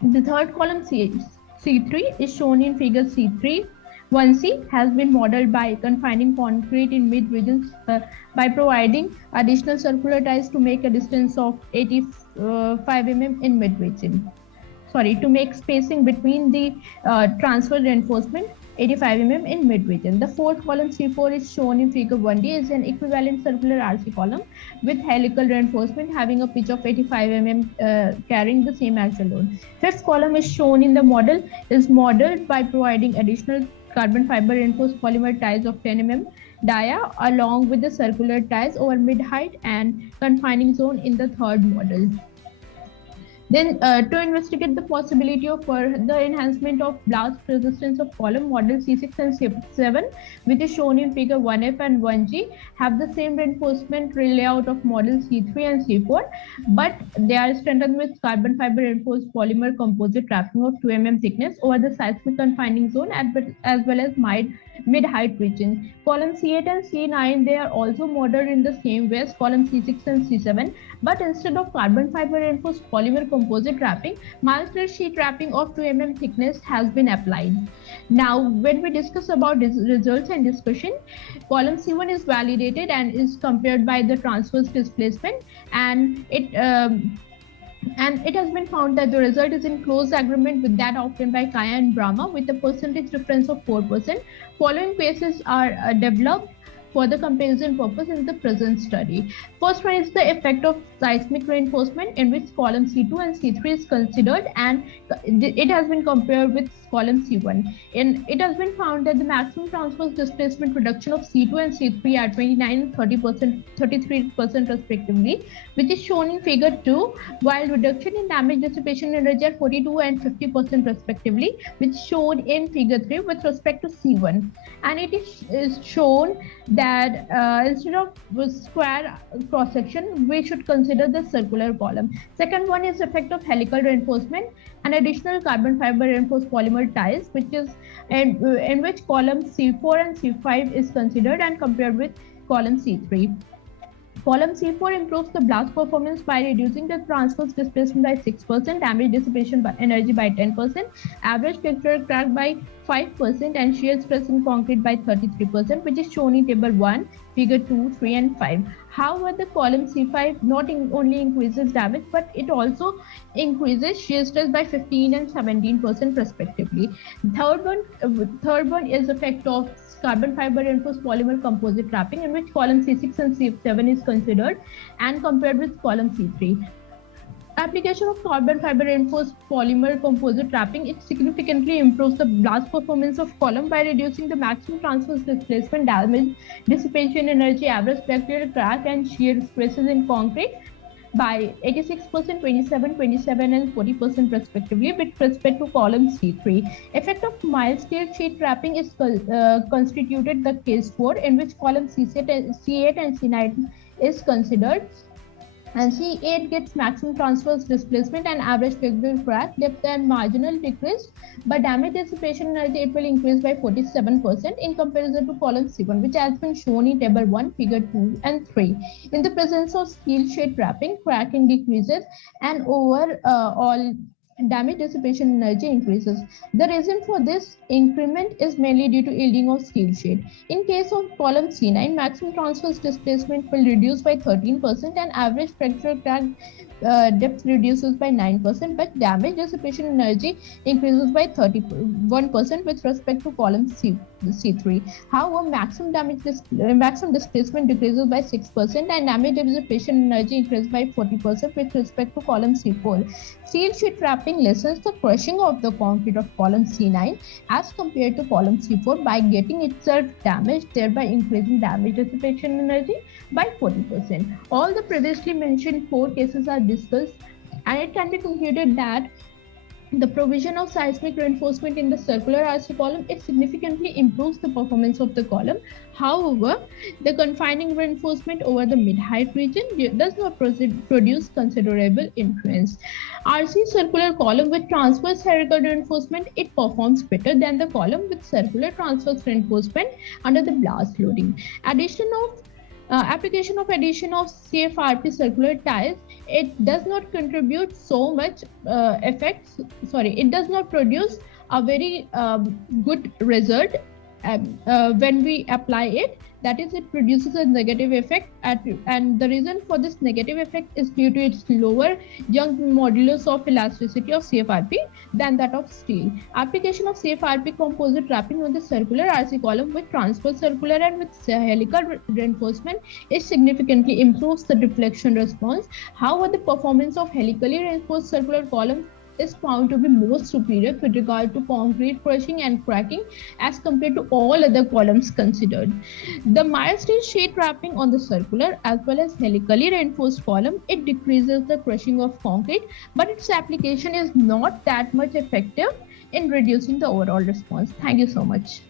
The third column C3 is shown in figure C3. 1C has been modeled by confining concrete in mid regions by providing additional circular ties to make a distance of 85 mm in mid region. To make spacing between the transfer reinforcement 85 mm in mid region. The fourth column C4 is shown in figure 1D is an equivalent circular RC column with helical reinforcement having a pitch of 85 mm carrying the same axial load. Fifth column is shown in the model is modeled by providing additional carbon fiber reinforced polymer ties of 10 mm dia along with the circular ties over mid height and confining zone in the third model. Then to investigate the possibility of further enhancement of blast resistance of column, model C6 and C7, which is shown in figure 1F and 1G, have the same reinforcement layout of model C3 and C4, but they are strengthened with carbon fiber reinforced polymer composite wrapping of 2 mm thickness over the seismic confining zone as well as mid height region. Column C8 and C9, they are also modeled in the same way as column C6 and C7, but instead of carbon fiber reinforced polymer composite wrapping, mild steel sheet wrapping of 2 mm thickness has been applied. Now, when we discuss about results and discussion, column C1 is validated and is compared by the transverse displacement, and it has been found that the result is in close agreement with that obtained by Kaya and Brahma with a percentage difference of 4%. Following cases are developed for the comparison purpose in the present study. First one is the effect of seismic reinforcement, in which column C2 and C3 is considered, and it has been compared with column C1. And it has been found that the maximum transverse displacement reduction of C2 and C3 are 29 and 33% respectively, which is shown in figure 2, while reduction in damage dissipation energy are 42 and 50% respectively, which is shown in figure 3 with respect to C1. And it is shown that instead of square cross section, we should consider the circular column. Second one is effect of helical reinforcement and additional carbon fiber reinforced polymer ties, which is in which column C4 and C5 is considered and compared with column C3. Column C4 improves the blast performance by reducing the transverse displacement by 6%, damage dissipation by energy by 10%, average picture crack by 5%, and shear stress in concrete by 33%, which is shown in table 1, figure 2, 3, and 5. However, the column C5 not only increases damage, but it also increases shear stress by 15 and 17% respectively. Third one is effect of carbon fiber reinforced polymer composite wrapping, in which column C6 and C7 is considered and compared with column C3. Application of carbon fiber reinforced polymer composite wrapping, it significantly improves the blast performance of column by reducing the maximum transverse displacement, damage, dissipation energy, average bacterial crack, and shear stresses in concrete by 86%, 27, and 40% respectively with respect to column C3. Effect of mild steel sheet wrapping is constituted the case 4, in which column C8 and C9 is considered. And C8 gets maximum transverse displacement and average pictorial crack depth and marginal decrease, but damage dissipation energy it will increase by 47% in comparison to column C1, which has been shown in table 1, figure 2 and 3. In the presence of steel sheet wrapping, cracking decreases, and overall damage dissipation energy increases. The reason for this increment is mainly due to yielding of steel sheet. In case of column C9, maximum transverse displacement will reduce by 13% and average fracture crack depth reduces by 9%, but damage dissipation energy increases by 31% with respect to column C3. However, maximum displacement decreases by 6% and damage dissipation energy increases by 40% with respect to column C4. Steel sheet trapping lessens the crushing of the concrete of column C9 as compared to column C4 by getting itself damaged, thereby increasing damage dissipation energy by 40%. All the previously mentioned 4 cases are discussed, and it can be concluded that the provision of seismic reinforcement in the circular RC column, it significantly improves the performance of the column. However, the confining reinforcement over the mid-height region does not produce considerable influence. RC circular column with transverse spherical reinforcement, it performs better than the column with circular transverse reinforcement under the blast loading. Application of CFRP circular tiles, it does not contribute so much it does not produce a very good result when we apply it. That is, it produces a negative effect and the reason for this negative effect is due to its lower young modulus of elasticity of CFRP than that of steel. Application of CFRP composite wrapping on the circular RC column with transverse circular and with helical reinforcement, it significantly improves the deflection response. However, the performance of helically reinforced circular column is found to be more superior with regard to concrete crushing and cracking as compared to all other columns considered. The mild steel sheet wrapping on the circular as well as helically reinforced column, it decreases the crushing of concrete, but its application is not that much effective in reducing the overall response. Thank you so much.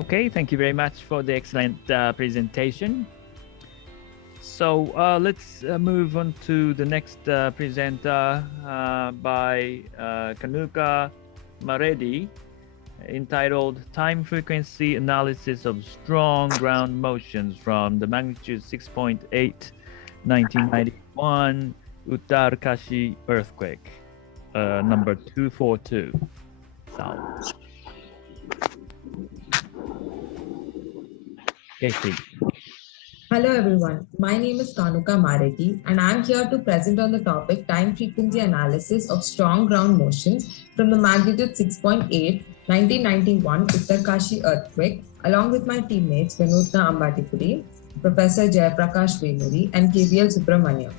Okay, thank you very much for the excellent presentation. So let's move on to the next presenter by Kanuka Maredi, entitled Time Frequency Analysis of Strong Ground Motions from the Magnitude 6.8 1991 Uttarkashi Earthquake, number 242. Sound. Okay, please. Hello everyone, my name is Kanuka Maredi and I am here to present on the topic time frequency analysis of strong ground motions from the magnitude 6.8 1991 Uttarkashi earthquake along with my teammates Vinutna Ambatipudi, Professor Jayaprakash Veluri and KVL Subramaniam.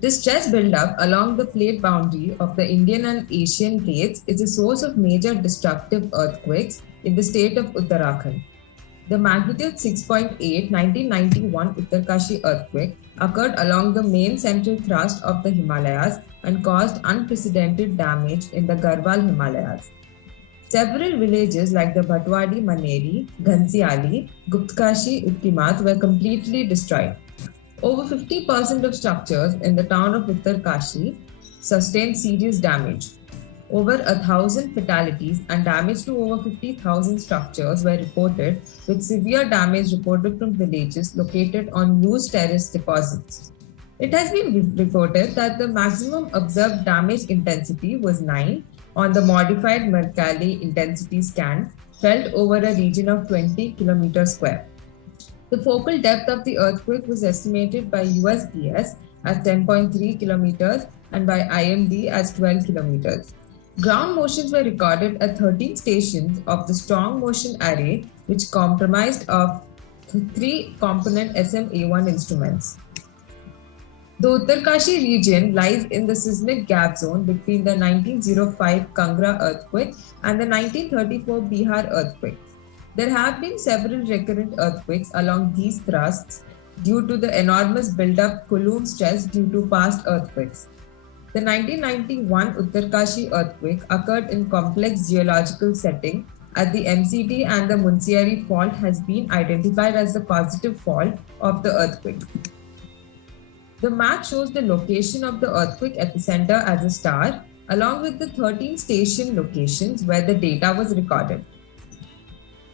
This stress buildup along the plate boundary of the Indian and Asian plates is a source of major destructive earthquakes in the state of Uttarakhand. The magnitude 6.8 1991 Uttarkashi earthquake occurred along the main central thrust of the Himalayas and caused unprecedented damage in the Garhwal Himalayas. Several villages like the Bhatwadi Maneri, Ghansiali, Guptkashi, Utkimat were completely destroyed. Over 50% of structures in the town of Uttarkashi sustained serious damage. Over 1,000 fatalities and damage to over 50,000 structures were reported, with severe damage reported from villages located on loose terrace deposits. It has been reported that the maximum observed damage intensity was 9 on the modified Mercalli intensity scan felt over a region of 20 km². The focal depth of the earthquake was estimated by USGS as 10.3 kilometers and by IMD as 12 kilometers. Ground motions were recorded at 13 stations of the strong motion array, which comprised of 3 component SMA1 instruments. The Uttarkashi region lies in the seismic gap zone between the 1905 Kangra earthquake and the 1934 Bihar earthquake. There have been several recurrent earthquakes along these thrusts due to the enormous build-up Coulomb stress due to past earthquakes. The 1991 Uttarkashi earthquake occurred in complex geological setting at the MCD and the Munsiari fault has been identified as the causative fault of the earthquake. The map shows the location of the earthquake epicenter as a star, along with the 13 station locations where the data was recorded.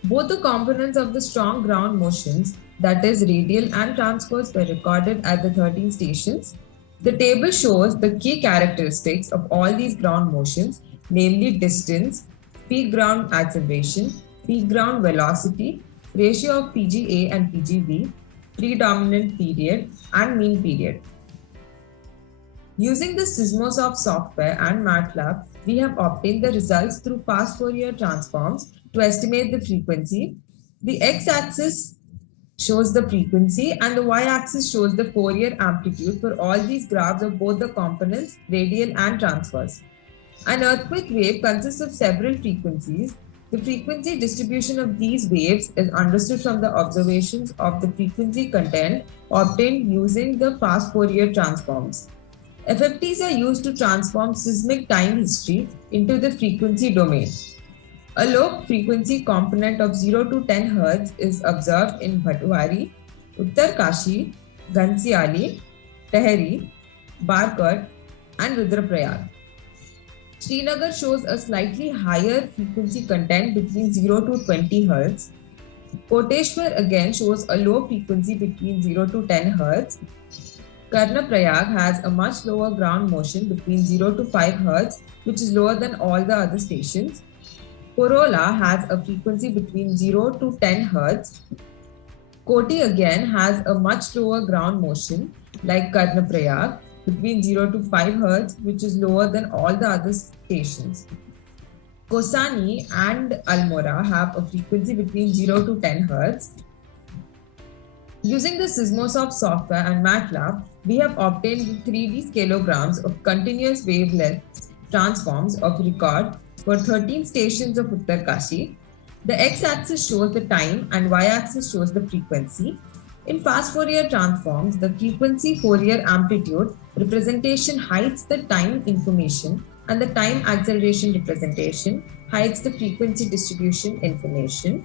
Both the components of the strong ground motions that is radial and transverse, were recorded at the 13 stations. The table shows the key characteristics of all these ground motions, namely distance, peak ground acceleration, peak ground velocity, ratio of PGA and PGV, predominant period, and mean period. Using the Seismosoft software and MATLAB, we have obtained the results through fast Fourier transforms to estimate the frequency. The x-axis shows the frequency and the y-axis shows the Fourier amplitude for all these graphs of both the components, radial and transverse. An earthquake wave consists of several frequencies. The frequency distribution of these waves is understood from the observations of the frequency content obtained using the fast Fourier transforms. FFTs are used to transform seismic time history into the frequency domain. A low frequency component of 0 to 10 Hz is observed in Bhatwari, Uttarkashi, Ghansiali, Tehri, Barkot, and Rudraprayag. Srinagar shows a slightly higher frequency content between 0 to 20 Hz. Koteshwar again shows a low frequency between 0 to 10 Hz. Karnaprayag has a much lower ground motion between 0 to 5 Hz, which is lower than all the other stations. Korola has a frequency between 0 to 10 Hz. Koti again has a much lower ground motion, like Karnaprayag, between 0 to 5 Hz, which is lower than all the other stations. Kosani and Almora have a frequency between 0 to 10 Hz. Using the Seismosoft software and MATLAB, we have obtained 3D scalograms of continuous wavelength transforms of record for 13 stations of Uttarkashi. The x-axis shows the time and y-axis shows the frequency. In fast Fourier transforms, the frequency Fourier amplitude representation hides the time information and the time acceleration representation hides the frequency distribution information.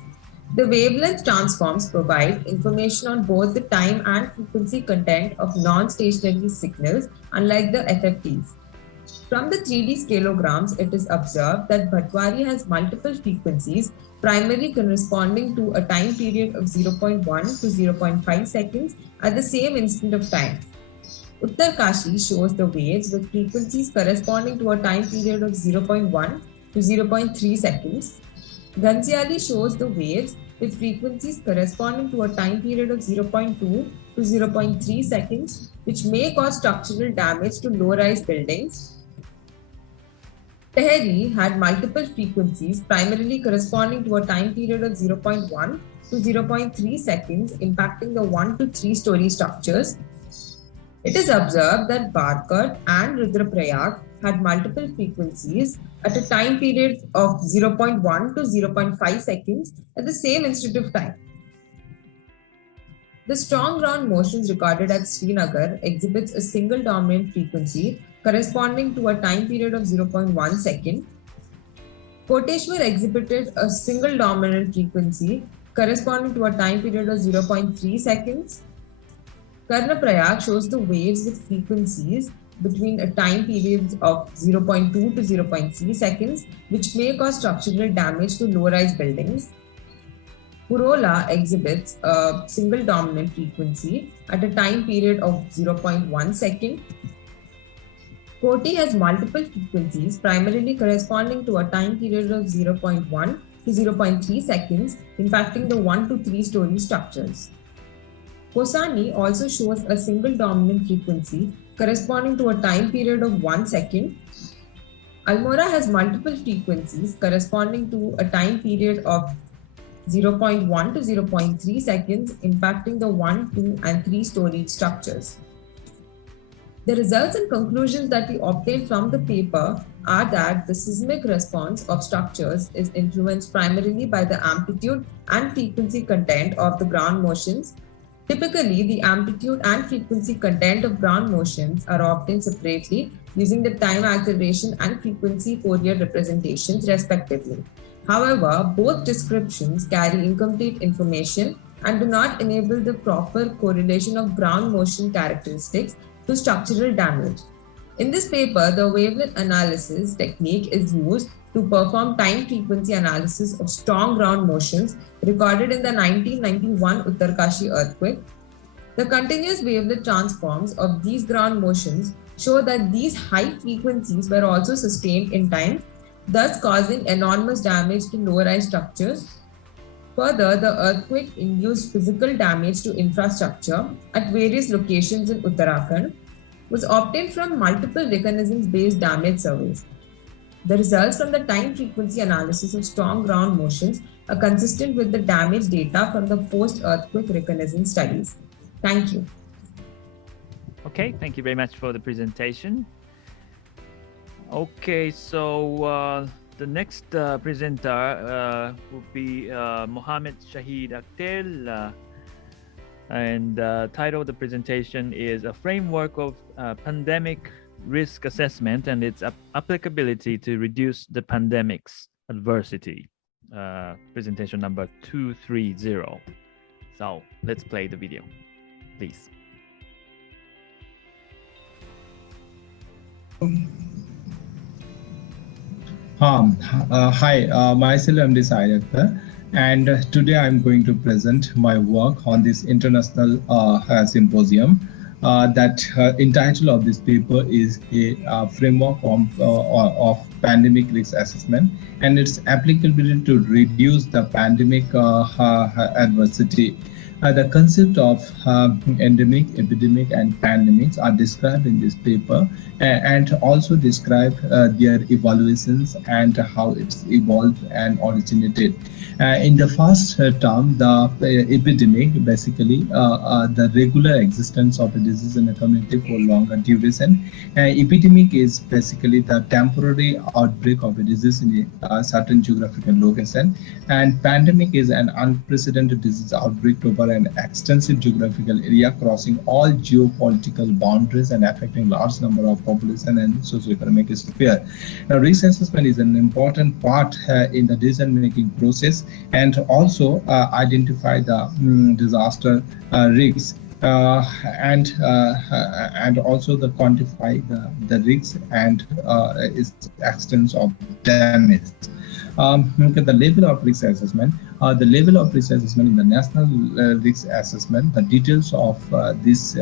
The wavelength transforms provide information on both the time and frequency content of non-stationary signals, unlike the FFTs. From the 3D scalograms, it is observed that Bhatwari has multiple frequencies, primarily corresponding to a time period of 0.1 to 0.5 seconds at the same instant of time. Uttarkashi shows the waves with frequencies corresponding to a time period of 0.1 to 0.3 seconds. Ghansiali shows the waves with frequencies corresponding to a time period of 0.2 to 0.3 seconds, which may cause structural damage to low-rise buildings. Tehri had multiple frequencies, primarily corresponding to a time period of 0.1 to 0.3 seconds, impacting the 1 to 3 story structures. It is observed that Barkot and Rudraprayag had multiple frequencies at a time period of 0.1 to 0.5 seconds at the same instant of time. The strong ground motions recorded at Srinagar exhibits a single dominant frequency corresponding to a time period of 0.1 second. Koteshwar exhibited a single dominant frequency corresponding to a time period of 0.3 seconds. Karnaprayag shows the waves with frequencies between a time period of 0.2 to 0.3 seconds, which may cause structural damage to low-rise buildings. Kurola exhibits a single dominant frequency at a time period of 0.1 second. Koti has multiple frequencies, primarily corresponding to a time period of 0.1 to 0.3 seconds, impacting the 1 to 3 story structures. Kosani also shows a single dominant frequency corresponding to a time period of 1 second. Almora has multiple frequencies corresponding to a time period of 0.1 to 0.3 seconds, impacting the 1, 2, and 3 story structures. The results and conclusions that we obtained from the paper are that the seismic response of structures is influenced primarily by the amplitude and frequency content of the ground motions. Typically, the amplitude and frequency content of ground motions are obtained separately using the time acceleration and frequency Fourier representations respectively. However, both descriptions carry incomplete information and do not enable the proper correlation of ground motion characteristics to structural damage. In this paper, the wavelength analysis technique is used to perform time frequency analysis of strong ground motions recorded in the 1991 Uttarkashi earthquake. The continuous wavelet transforms of these ground motions show that these high frequencies were also sustained in time, thus causing enormous damage to low-rise structures. Further, the earthquake induced physical damage to infrastructure at various locations in Uttarakhand was obtained from multiple reconnaissance-based damage surveys. The results from the time frequency analysis of strong ground motions are consistent with the damage data from the post-earthquake reconnaissance studies. Thank you. Okay, thank you very much for the presentation. Okay, so the next presenter will be Mohammed Shahid Akhtel, and title of the presentation is A Framework of Pandemic Risk Assessment and its Applicability to Reduce the Pandemic's Adversity. Presentation number 230. So let's play the video, please. Hi, myself I'm Director, and today I'm going to present my work on this international symposium. That entitled of this paper is a framework of pandemic risk assessment and its applicability to reduce the pandemic adversity. The concept of endemic, epidemic, and pandemics are described in this paper and also describe their evaluations and how it's evolved and originated. In the first term, the epidemic, basically the regular existence of a disease in a community for longer duration. Epidemic is basically the temporary outbreak of a disease in a certain geographical location, and pandemic is an unprecedented disease outbreak over an extensive geographical area crossing all geopolitical boundaries and affecting large number of population and socioeconomic sphere. Now, risk assessment is an important part in the decision-making process and also identify the disaster risks and also the quantify the risks and its extent of damage. The level of risk assessment. The level of risk assessment in the national risk assessment, the details of this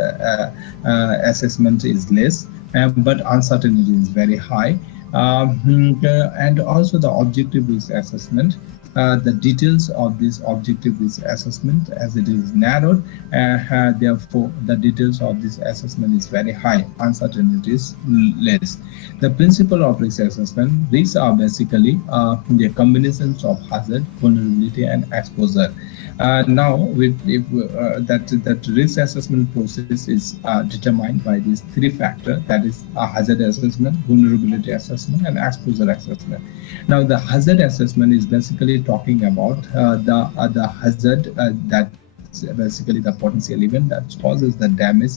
assessment is less, but uncertainty is very high. And also the objective risk assessment. The details of this objective risk assessment as it is narrowed, therefore the details of this assessment is very high, uncertainty is less. The principle of risk assessment, risks are basically the combinations of hazard, vulnerability, and exposure. Now that risk assessment process is determined by these three factors, that is a hazard assessment, vulnerability assessment, and exposure assessment. Now the hazard assessment is basically talking about the hazard that's basically the potential event that causes the damage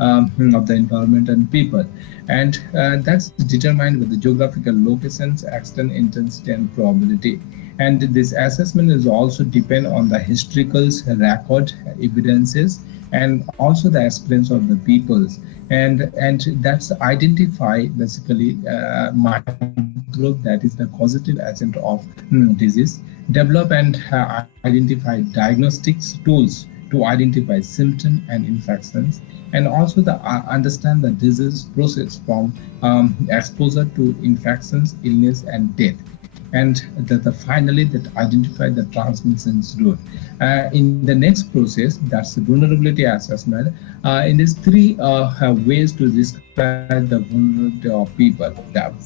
of the environment and people, and that's determined with the geographical locations, extent, intensity, and probability. And this assessment is also depend on the historical record, evidences, and also the experience of the peoples, and that's identify basically microbe that is the causative agent of disease, develop and identify diagnostics tools to identify symptoms and infections, and also understand the disease process from exposure to infections, illness, and death. And finally that identify the transmissions route. In the next process, that's the vulnerability assessment. In these three ways to describe the vulnerability of people.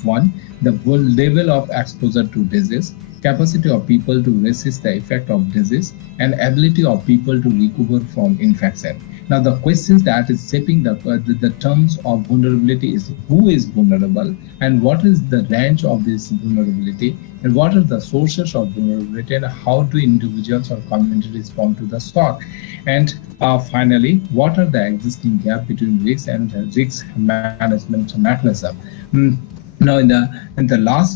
One, the level of exposure to disease, capacity of people to resist the effect of disease, and ability of people to recover from infection. Now, the questions that is shaping the terms of vulnerability is who is vulnerable and what is the range of this vulnerability and what are the sources of vulnerability and how do individuals or communities respond to the shock. And finally, what are the existing gaps between risk and risk management mechanism. Now, in the last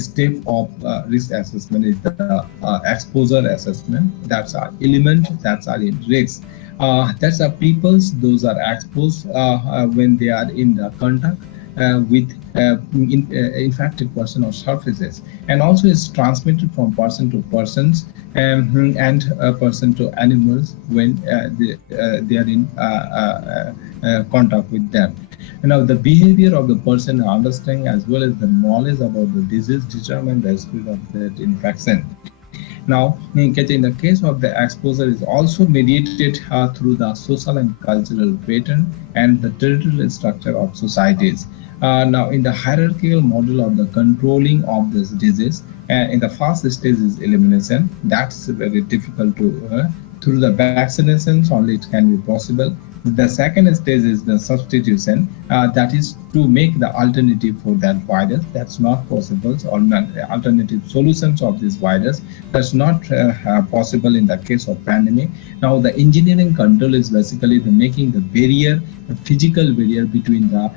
step of risk assessment is the exposure assessment. That's our element that's are in risk. That's our peoples. Those are exposed when they are in the contact with infected person or surfaces, and also is transmitted from person to persons and person to animals when they are in contact with them. Now, the behavior of the person, understanding as well as the knowledge about the disease determine the spread of that infection. Now, in the case of the exposure is also mediated through the social and cultural pattern and the territorial structure of societies. Now, in the hierarchical model of the controlling of this disease, in the first stage is elimination. That's very difficult to through the vaccinations only it can be possible. The second stage is the substitution, that is to make the alternative for that virus. That's not possible. Or alternative solutions of this virus, that's not possible in the case of pandemic. Now, the engineering control is basically the making the barrier, the physical barrier between the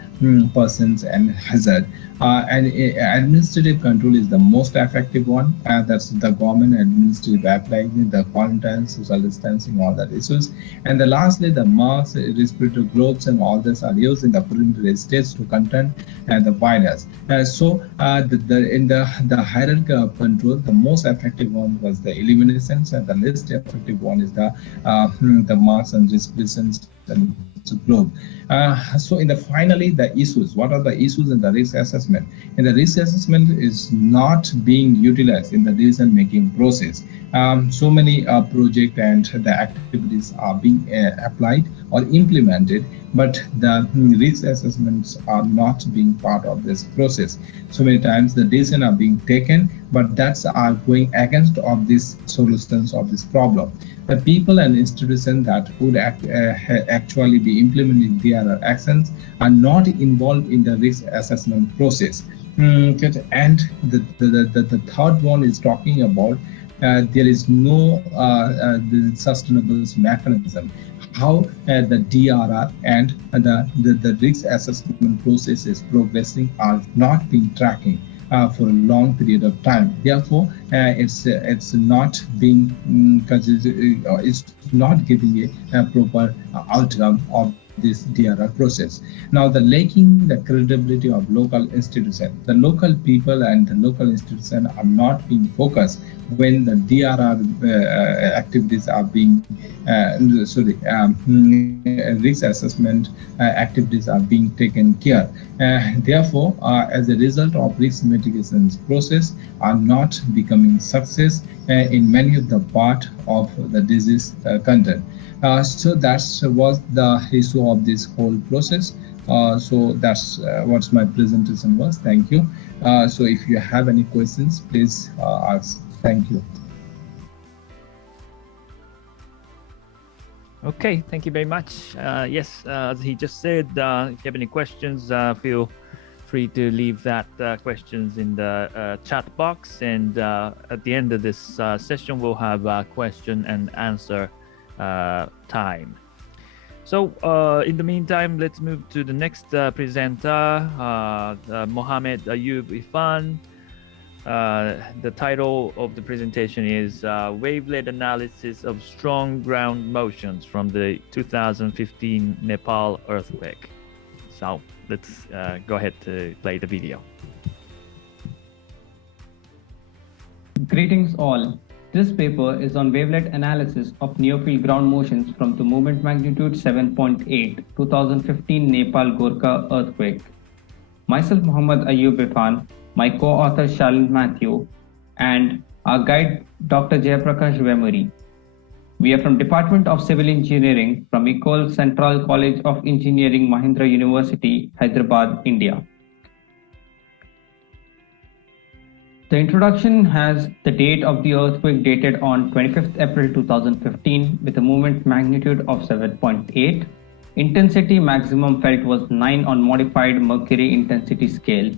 persons and hazard. And administrative control is the most effective one. That's the government administrative applying the quarantine, social distancing, all that issues. And the lastly, the masks, respiratory gloves, and all this are used in the preliminary stage to contain the virus. So in the hierarchy of control, the most effective one was the eliminations, and the least effective one is the masks and respirations and globe. So in the finally the issues, what are the issues in the risk assessment? And the risk assessment is not being utilized in the decision making process. So many project and the activities are being applied or implemented, but the risk assessments are not being part of this process. So many times the decisions are being taken, but that's are going against of these solutions of this problem. The people and institutions that would actually be implementing their actions are not involved in the risk assessment process. And the third one is talking about there is no the sustainable mechanism. How the DRR and the risk assessment process is progressing are not being tracking for a long period of time. Therefore, it's not being it's not giving a proper outcome of this DRR process. Now, the lacking the credibility of local institutions, the local people and the local institutions are not being focused when the DRR activities are being risk assessment activities are being taken care. Therefore, as a result of risk mitigation process are not becoming success in many of the part of the disease content. So that was the issue of this whole process. So that's what my presentation was. Thank you. So if you have any questions, please ask. Thank you. Okay, thank you very much. Yes, as he just said, if you have any questions, feel free to leave that questions in the chat box. And at the end of this session, we'll have a question and answer time. So in the meantime, let's move to the next presenter, Mohammed Ayub Ifan. The title of the presentation is Wavelet Analysis of Strong Ground Motions from the 2015 Nepal Earthquake. So let's go ahead to play the video. Greetings all. This paper is on wavelet analysis of near-field ground motions from the moment magnitude 7.8, 2015 Nepal Gorkha earthquake. Myself, Mohammed Ayub Ifan, my co-author Shalin Matthew, and our guide Dr. Jayaprakash Vemuri. We are from Department of Civil Engineering from Ecole Central College of Engineering, Mahindra University, Hyderabad, India. The introduction has the date of the earthquake dated on 25th April 2015 with a movement magnitude of 7.8. Intensity maximum felt was 9 on modified Mercury intensity scale.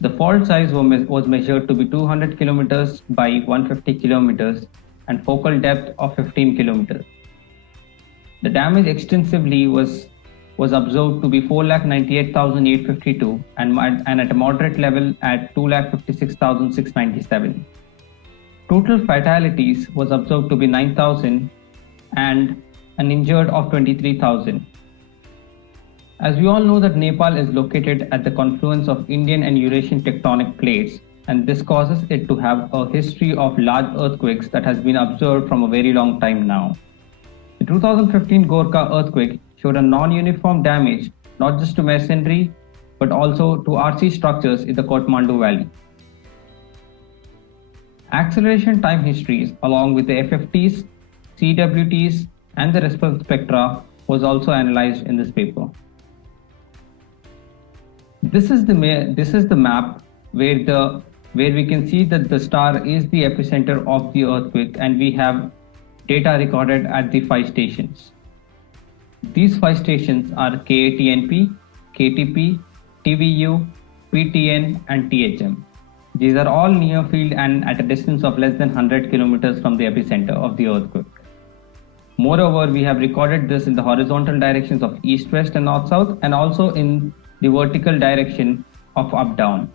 The fault size was measured to be 200 kilometers by 150 kilometers and focal depth of 15 kilometers. The damage extensively was observed to be 4,98,852 and at a moderate level at 2,56,697. Total fatalities was observed to be 9,000 and an injured of 23,000. As we all know that Nepal is located at the confluence of Indian and Eurasian tectonic plates, and this causes it to have a history of large earthquakes that has been observed from a very long time now. The 2015 Gorkha earthquake showed a non-uniform damage not just to masonry but also to RC structures in the Kathmandu Valley. Acceleration time histories along with the FFTs, CWTs and the response spectra was also analyzed in this paper. This is the map where we can see that the star is the epicenter of the earthquake, and we have data recorded at the 5 stations. These 5 stations are KATNP, KTP, TVU, PTN and THM. These are all near field and at a distance of less than 100 kilometers from the epicenter of the earthquake. Moreover, we have recorded this in the horizontal directions of east-west and north-south, and also in the vertical direction of up-down.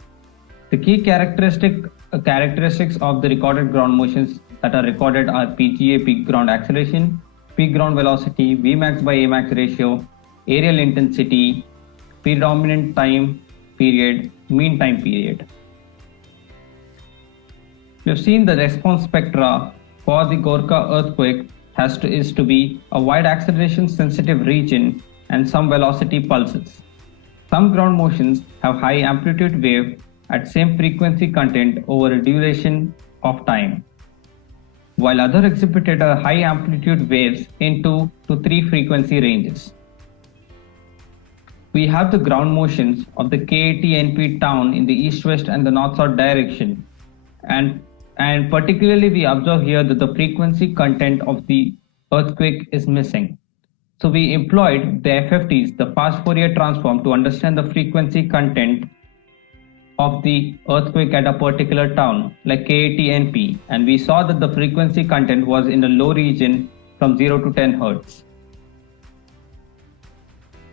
The key characteristics of the recorded ground motions that are recorded are PGA, peak ground acceleration, peak ground velocity, Vmax by Amax ratio, aerial intensity, predominant time period, mean time period. We have seen the response spectra for the Gorkha earthquake is to be a wide acceleration sensitive region and some velocity pulses. Some ground motions have high amplitude wave at same frequency content over a duration of time, while other exhibited a high amplitude waves in 2 to 3 frequency ranges. We have the ground motions of the KATNP town in the east-west and the north-south direction, and particularly we observe here that the frequency content of the earthquake is missing. So we employed the FFTs, the fast Fourier transform, to understand the frequency content of the earthquake at a particular town like KATNP, and we saw that the frequency content was in a low region from 0 to 10 Hz.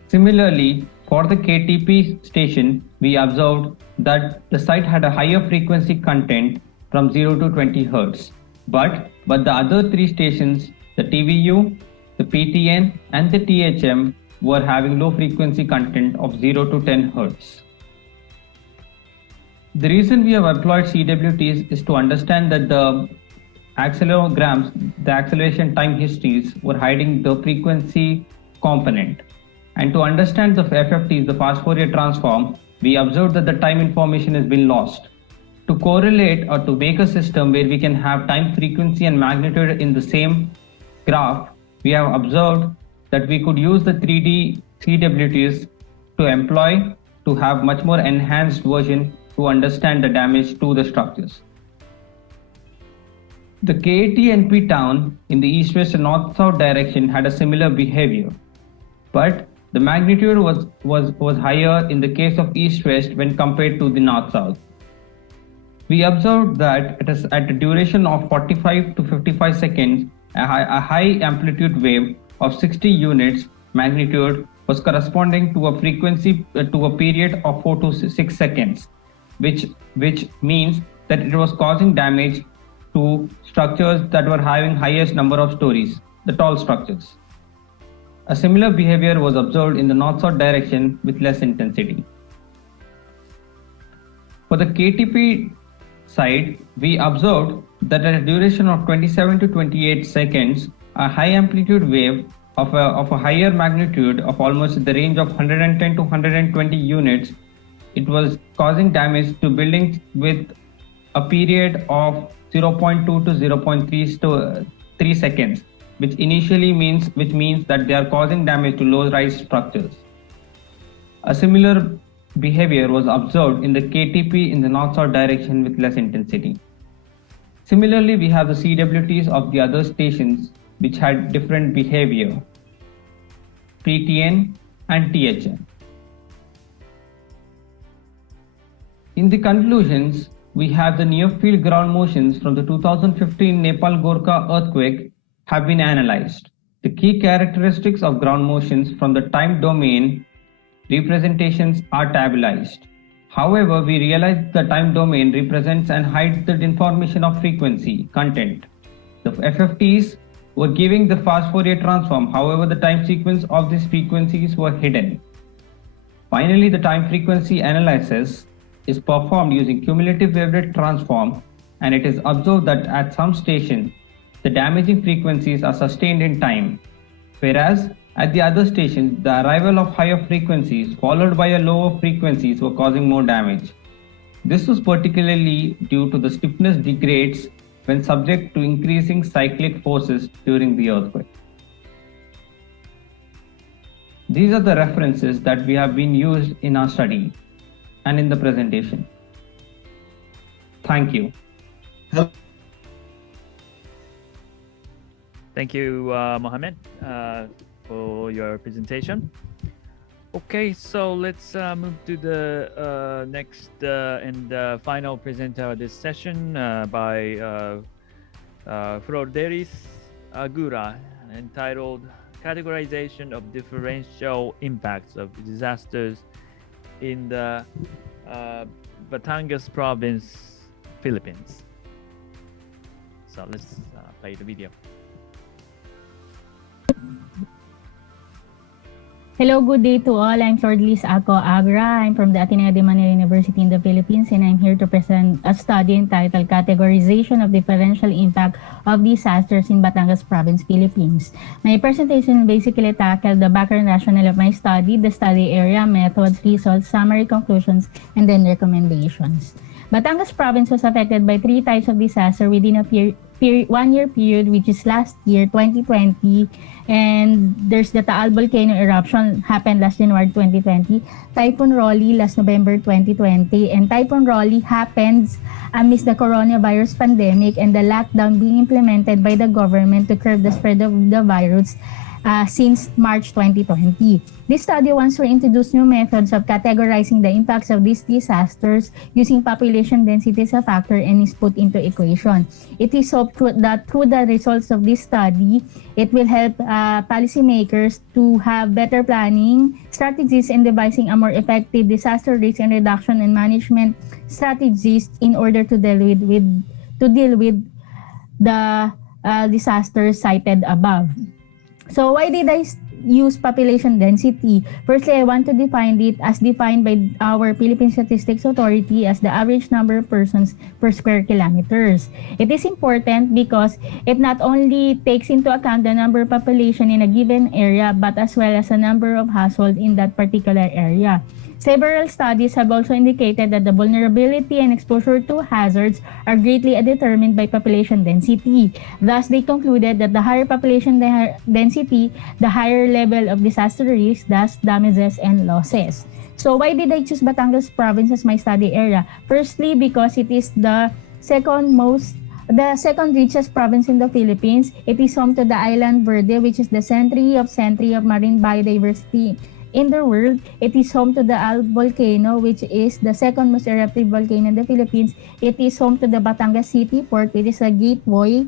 Similarly, for the KTP station, we observed that the site had a higher frequency content from 0 to 20 Hz. But the other 3 stations, the TVU, the PTN and the THM, were having low frequency content of 0 to 10 Hz. The reason we have employed CWTs is to understand that the accelerogram, the acceleration time histories, were hiding the frequency component. And to understand the FFTs, the fast Fourier transform, we observed that the time information has been lost. To correlate or to make a system where we can have time, frequency and magnitude in the same graph, we have observed that we could use the 3D CWTs to employ to have much more enhanced version to understand the damage to the structures. The KATNP town in the east-west and north-south direction had a similar behavior, but the magnitude was higher in the case of east-west when compared to the north-south. We observed that it is at a duration of 45 to 55 seconds, a high amplitude wave of 60 units magnitude was corresponding to a frequency to a period of 4 to 6 seconds, which means that it was causing damage to structures that were having highest number of stories, the tall structures. A similar behavior was observed in the north-south direction with less intensity. For the KTP side, we observed that at a duration of 27 to 28 seconds, a high amplitude wave of a higher magnitude of almost the range of 110 to 120 units, it was causing damage to buildings with a period of 0.2 to 0.3 seconds, which means that they are causing damage to low-rise structures. A similar behavior was observed in the KTP in the north-south direction with less intensity. Similarly, we have the CWTs of the other stations which had different behavior, PTN and THM. In the conclusions, we have the near-field ground motions from the 2015 Nepal Gorkha earthquake have been analyzed. The key characteristics of ground motions from the time domain representations are tabularized. However, we realize the time domain represents and hides the information of frequency content. The FFTs were giving the fast Fourier transform. However, the time sequence of these frequencies were hidden. Finally, the time frequency analysis is performed using cumulative wave rate transform, and it is observed that at some stations, the damaging frequencies are sustained in time, whereas at the other stations, the arrival of higher frequencies followed by a lower frequencies were causing more damage. This was particularly due to the stiffness degrades when subject to increasing cyclic forces during the earthquake. These are the references that we have been used in our study and in the presentation. Thank you. Thank you, Mohammed, for your presentation. Okay, so let's move to the next and final presenter of this session by Fragility Assessment, entitled Categorization of Differential Impacts of Disasters in the Batangas province, Philippines. So let's play the video. Hello, good day to all. I'm Shortlis Ako Agra. I'm from the Ateneo de Manila University in the Philippines, and I'm here to present a study entitled Categorization of Differential Impact of Disasters in Batangas Province, Philippines. My presentation basically tackled the background rationale of my study, the study area, methods, results, summary conclusions, and then recommendations. Batangas Province was affected by 3 types of disaster within a 1-year period, which is last year, 2020, and there's the Taal volcano eruption happened last January 2020, Typhoon Rolly last November 2020, and Typhoon Rolly happens amidst the coronavirus pandemic and the lockdown being implemented by the government to curb the spread of the virus since March 2020. This study wants to introduce new methods of categorizing the impacts of these disasters using population density as a factor and is put into equation. It is hoped that through the results of this study, it will help policymakers to have better planning strategies and devising a more effective disaster risk and reduction and management strategies in order to deal with the disasters cited above. So why did I use population density? Firstly, I want to define it as defined by our Philippine Statistics Authority as the average number of persons per square kilometers. It is important because it not only takes into account the number of population in a given area, but as well as the number of households in that particular area. Several studies have also indicated that the vulnerability and exposure to hazards are greatly determined by population density. Thus, they concluded that the higher population density, the higher level of disaster risk, thus damages and losses. So why did I choose Batangas Province as my study area? Firstly, because it is the second richest province in the Philippines. It is home to the Island Verde, which is the century of marine biodiversity in the world. It is home to the Taal volcano, which is the second most eruptive volcano in the Philippines. It is home to the Batangas City Port, which is a gateway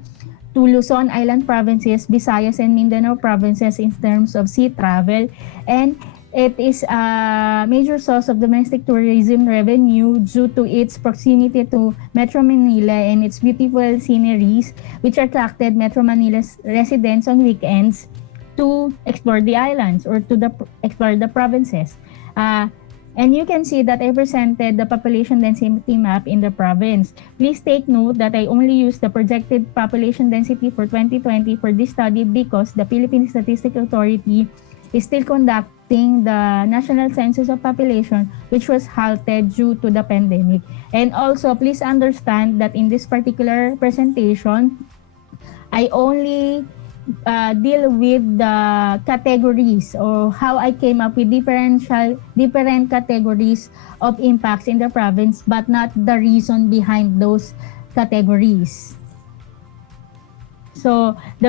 to Luzon Island provinces, Visayas, and Mindanao provinces in terms of sea travel. And it is a major source of domestic tourism revenue due to its proximity to Metro Manila and its beautiful sceneries, which attracted Metro Manila's residents on weekends to explore the islands or to explore the provinces. And you can see that I presented the population density map in the province. Please take note that I only used the projected population density for 2020 for this study because the Philippine Statistics Authority is still conducting the National Census of Population, which was halted due to the pandemic. And also, please understand that in this particular presentation, I only deal with the categories or how I came up with different categories of impacts in the province, but not the reason behind those categories. So the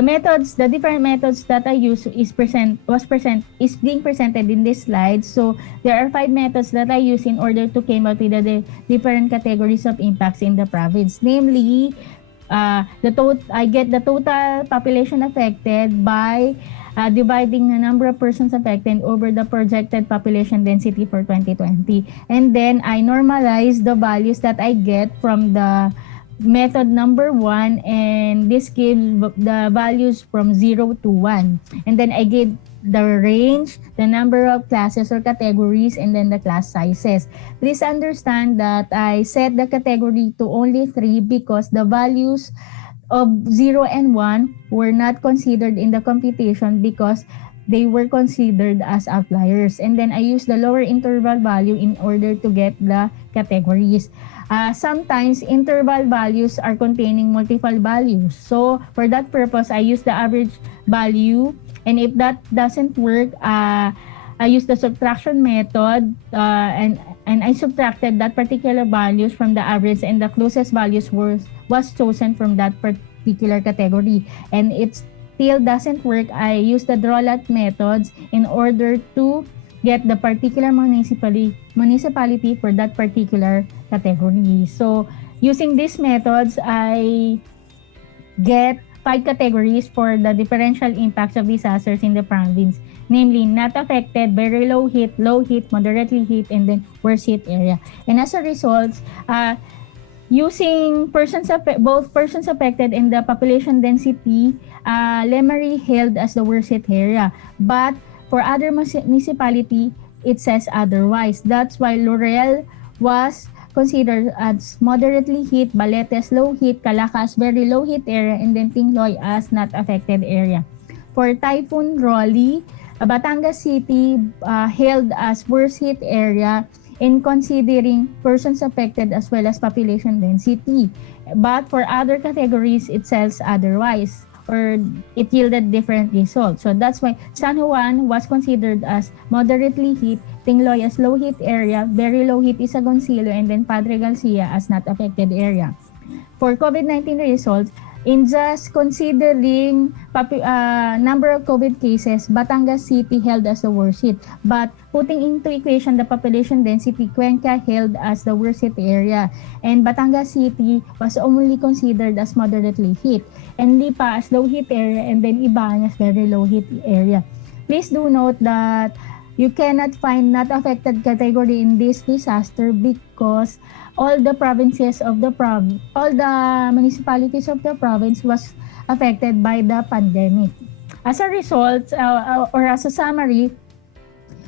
different methods that I use is being presented in this slide. So there are 5 methods that I use in order to came up with the different categories of impacts in the province, namely I get the total population affected by dividing the number of persons affected over the projected population density for 2020. And then I normalize the values that I get from the method number 1, and this gives the values from 0 to 1. And then I the range, the number of classes or categories, and then the class sizes. Please understand that I set the category to only 3 because the values of 0 and 1 were not considered in the computation because they were considered as outliers. And then I use the lower interval value in order to get the categories. Sometimes interval values are containing multiple values. So for that purpose, I use the average value. And if that doesn't work, I use the subtraction method and I subtracted that particular values from the average, and the closest values was chosen from that particular category. And it still doesn't work, I use the Drought methods in order to get the particular municipality for that particular category. So using these methods, I get 5 categories for the differential impacts of disasters in the province, namely not affected, very low hit, moderately hit, and then worst hit area. And as a result, using both persons affected and the population density, Lemery held as the worst hit area. But for other municipality, it says otherwise. That's why Laurel was considered as moderately hit, Baletes low hit, Calacas very low hit area, and then Tingloy as not affected area. For Typhoon Rolly, Batangas City held as worst hit area in considering persons affected as well as population density. But for other categories, it says otherwise, or it yielded different results. So that's why San Juan was considered as moderately hit, Tingloy as low hit area, very low hit is Agoncillo, and then Padre Garcia as not affected area. For COVID-19 results, in just considering number of COVID cases, Batangas City held as the worst hit. But putting into equation the population density, Cuenca held as the worst hit area. And Batangas City was only considered as moderately hit. And Lipa as low hit area, and then Ibañez very low hit area. Please do note that you cannot find not affected category in this disaster because all the provinces of the all the municipalities of the province was affected by the pandemic. As a result, or as a summary,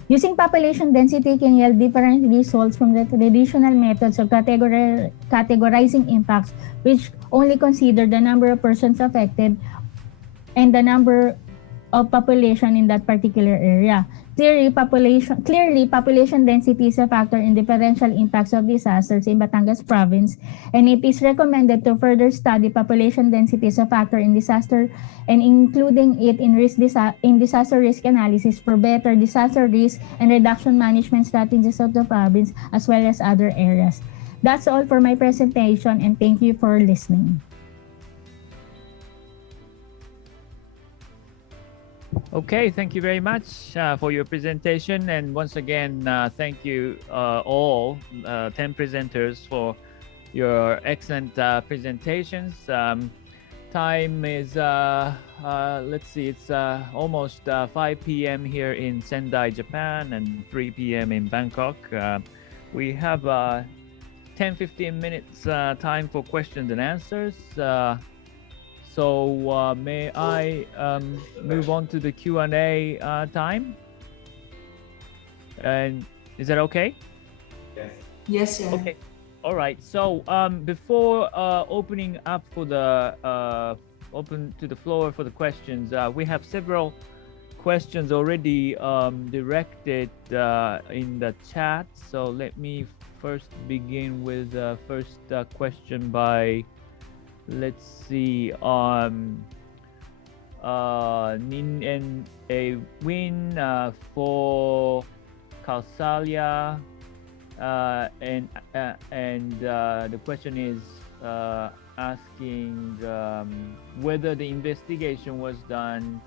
using population density can yield different results from the traditional methods of categorizing impacts, which only consider the number of persons affected and the number of population in that particular area. Clearly, population density is a factor in differential impacts of disasters in Batangas province, and it is recommended to further study population density as a factor in disaster and including it in disaster risk analysis for better disaster risk and reduction management strategies of the province as well as other areas. That's all for my presentation, and thank you for listening. Okay, thank you very much for your presentation. And once again, thank you all 10 presenters for your excellent presentations. Time is, let's see, it's almost 5 p.m. here in Sendai, Japan, and 3 p.m. in Bangkok. We have 10-15 minutes time for questions and answers. So may I move on to the Q&A time? And is that okay? Yes. Yes, sir. Okay. All right. So before opening up for the open to the floor for the questions, we have several questions already directed in the chat. So let me first begin with the first question by, let's see, Nin and a win for Kausalya, and the question is asking whether the investigation was done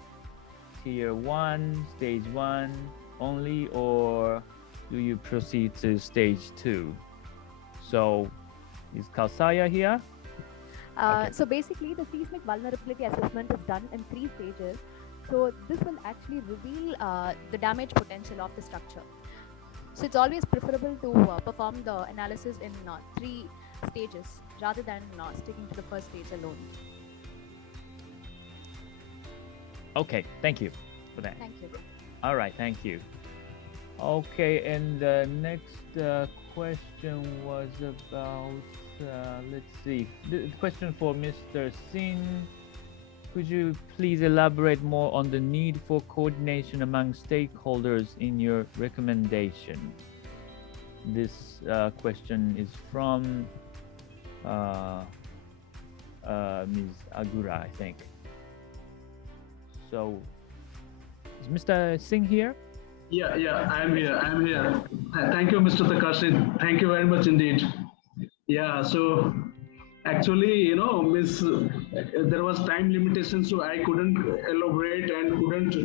tier 1, stage 1 only, or do you proceed to stage 2? So is Kausalya here? Okay. So basically, the seismic vulnerability assessment is done in 3 stages. So this will actually reveal the damage potential of the structure. So it's always preferable to perform the analysis in 3 stages rather than sticking to the first stage alone. Okay, thank you for that. Thank you. All right, thank you. Okay, and the next question was about, let's see, the question for Mr. Singh. Could you please elaborate more on the need for coordination among stakeholders in your recommendation? This question is from Ms. Agura, I think. So, is Mr. Singh here? Yeah, I'm here. Thank you, Mr. Takashi. Thank you very much indeed. Yeah, so actually, Miss, there was time limitation, so I couldn't elaborate and couldn't,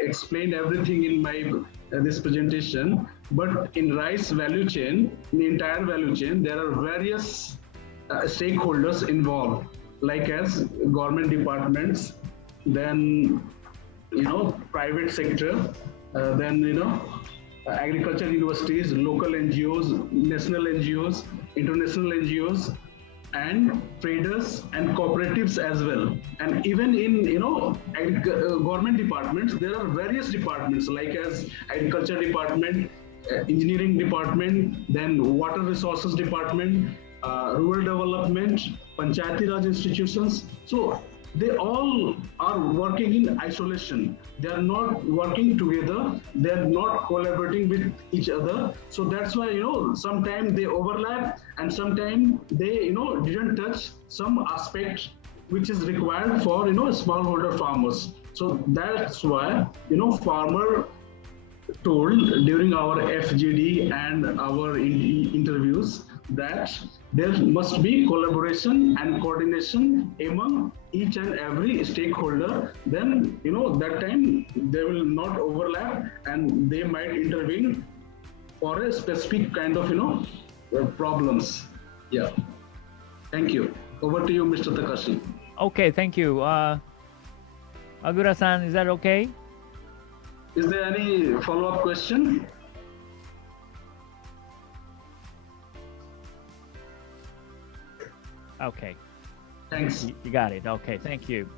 explain everything in my this presentation. But in rice value chain, in the entire value chain, there are various stakeholders involved, like as government departments, then private sector, then agriculture universities, local NGOs, national NGOs, international NGOs, and traders and cooperatives as well. And even in government departments, there are various departments like as agriculture department, engineering department, then water resources department, rural development, Panchayati Raj institutions. So they all are working in isolation. They are not working together. They are not collaborating with each other. So that's why, sometimes they overlap and sometimes they, didn't touch some aspect which is required for, smallholder farmers. So that's why, farmer told during our FGD and our interviews that there must be collaboration and coordination among each and every stakeholder. Then, that time they will not overlap and they might intervene for a specific kind of, problems. Yeah. Thank you. Over to you, Mr. Takashi. Okay, thank you. Agura-san, is that okay? Is there any follow-up question? Okay. Thanks. You got it. Okay, thank you.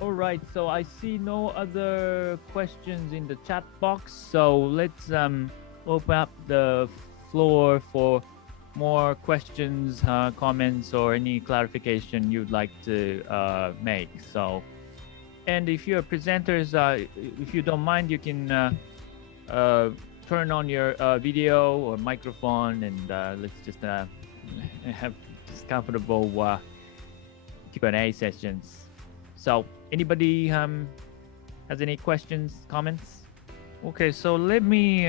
All right, so I see no other questions in the chat box. So let's open up the floor for more questions, comments, or any clarification you'd like to make. So, and if you're presenters, if you don't mind, you can turn on your video or microphone, and let's just have comfortable Q&A sessions. So anybody has any questions, comments? Okay, so let me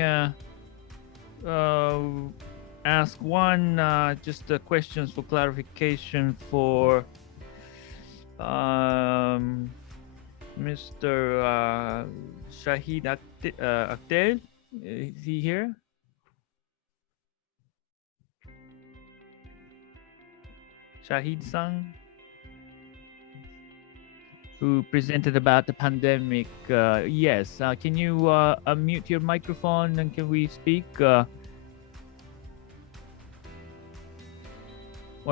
ask one just questions for clarification for Mr. Shahid Akhtel. Is he here? Shahid Sang, who presented about the pandemic. Yes, can you unmute your microphone and can we speak? Or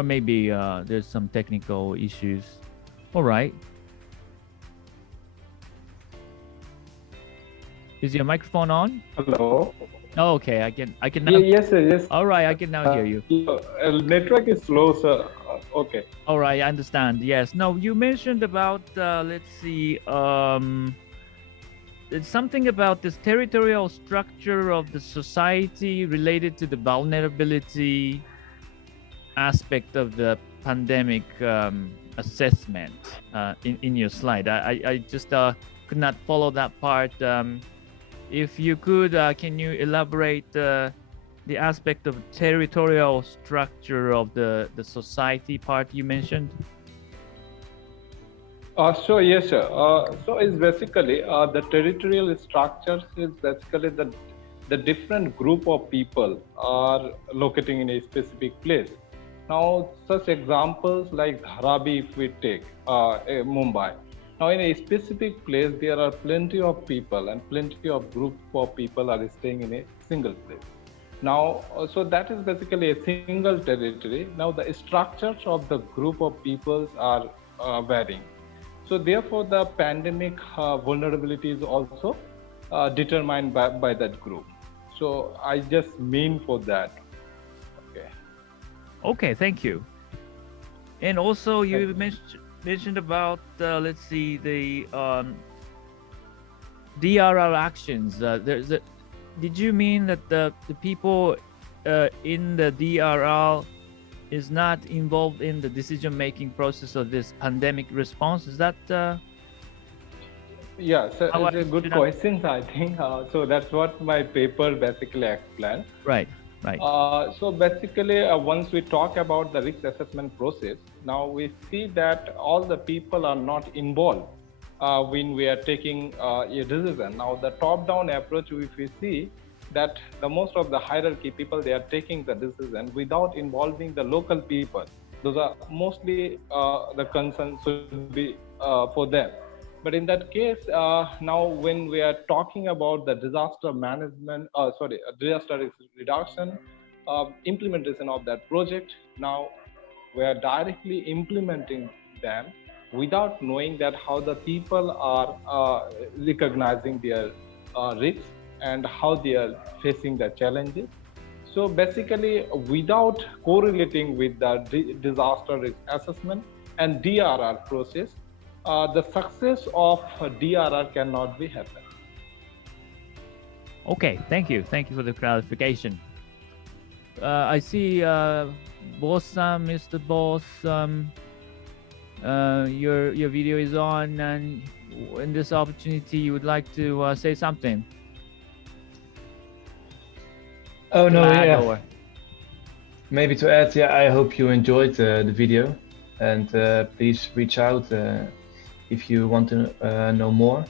maybe there's some technical issues. All right. Is your microphone on? Hello. Oh, okay, I can now. Yes, sir. Yes. All right, I can now hear you. Network is slow, sir. Okay. All right, I understand. Yes. Now you mentioned about let's see, it's something about this territorial structure of the society related to the vulnerability aspect of the pandemic assessment in your slide. I just could not follow that part. If you could, can you elaborate the aspect of territorial structure of the society part you mentioned? So yes, sir. So it's basically the territorial structures is basically the different group of people are locating in a specific place. Now, such examples like Dharavi, if we take Mumbai. Now, in a specific place, there are plenty of people and plenty of group of people are staying in a single place. Now, so that is basically a single territory. Now, the structures of the group of peoples are varying. So, therefore, the pandemic vulnerability is also determined by that group. So I just mean for that. Okay. Okay, thank you. And also you mentioned about, let's see, the DRR actions. Did you mean that the people in the DRR is not involved in the decision-making process of this pandemic response? Is that? Yeah, so it's a good question, I think. So that's what my paper basically explained. Right, right. So basically, once we talk about the risk assessment process, now we see that all the people are not involved when we are taking a decision. Now, the top-down approach, if we see that the most of the hierarchy people, they are taking the decision without involving the local people. Those are mostly the concerns should be for them. But in that case, now when we are talking about the disaster management, disaster risk reduction, implementation of that project, now we are directly implementing them without knowing that how the people are recognizing their risks and how they are facing the challenges. So basically, without correlating with the disaster risk assessment and DRR process, the success of DRR cannot be happen. Okay, thank you for the clarification. I see boss, Mr. Boss, your video is on, and in this opportunity you would like to say something. Oh no, yeah. Maybe to add, yeah, I hope you enjoyed the video, and please reach out if you want to know more.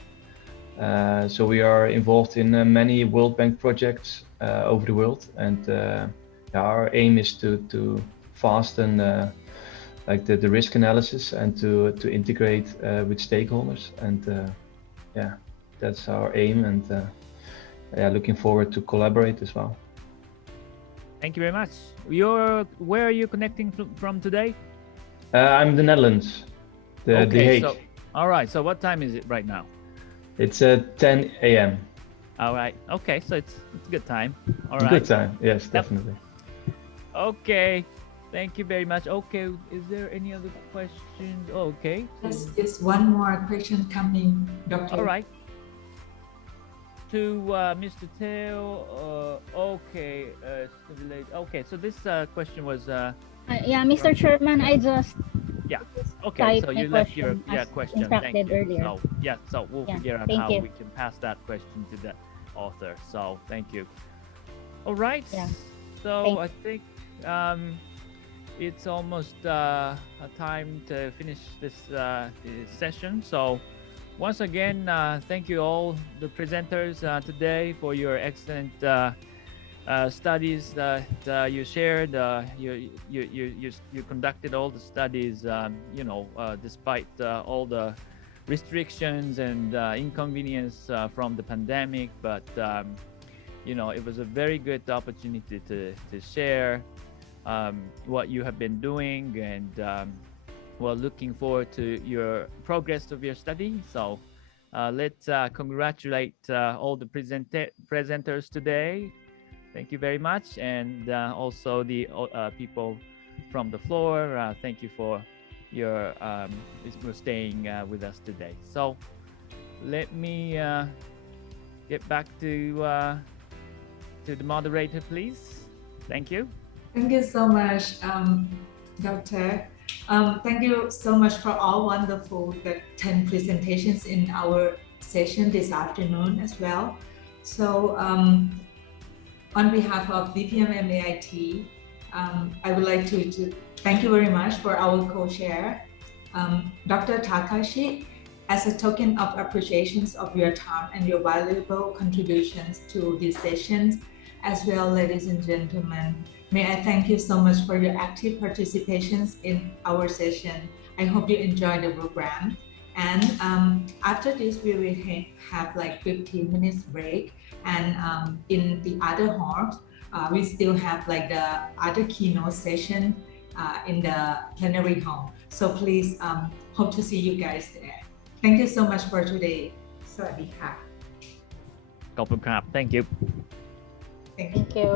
So we are involved in many World Bank projects over the world, and our aim is to fasten like the risk analysis and to integrate with stakeholders, and yeah, that's our aim, and yeah, looking forward to collaborate as well. Thank you very much. Where are you connecting from today? I'm in the Netherlands, The Hague. So, all right. So what time is it right now? It's 10 a.m. All right. Okay. So it's a good time. All right. It's a good time. Yes, definitely. Okay. Thank you very much. Okay. Is there any other questions? Okay. There's one more question coming, Doctor. All right. To Mr. Teo, okay, okay. So this question was. Yeah, Mr. Chairman, I just. Yeah. Okay. So you left your question. Thank you. Earlier. So yeah. So we'll figure out how we can pass that question to the author. So thank you. All right. Yeah. So I think it's almost a time to finish this session. So. Once again, thank you all the presenters today for your excellent studies that you shared. You conducted all the studies, despite all the restrictions and inconvenience from the pandemic. But it was a very good opportunity to share what you have been doing, and well, looking forward to your progress of your study. So let's congratulate all the presenters today. Thank you very much. And also the people from the floor, thank you for your staying with us today. So let me get back to the moderator, please. Thank you. Thank you so much, Doctor. Thank you so much for all wonderful 10 presentations in our session this afternoon as well. So on behalf of BPM and AIT, I would like to thank you very much for our co-chair, Dr. Takashi, as a token of appreciation of your time and your valuable contributions to these sessions, as well, ladies and gentlemen. May I thank you so much for your active participations in our session. I hope you enjoy the program. And after this, we will have like 15 minutes break. And in the other halls, we still have like the other keynote session in the plenary hall. So please hope to see you guys there. Thank you so much for today. สวัสดีค่ะ ขอบคุณครับ thank you Thank you.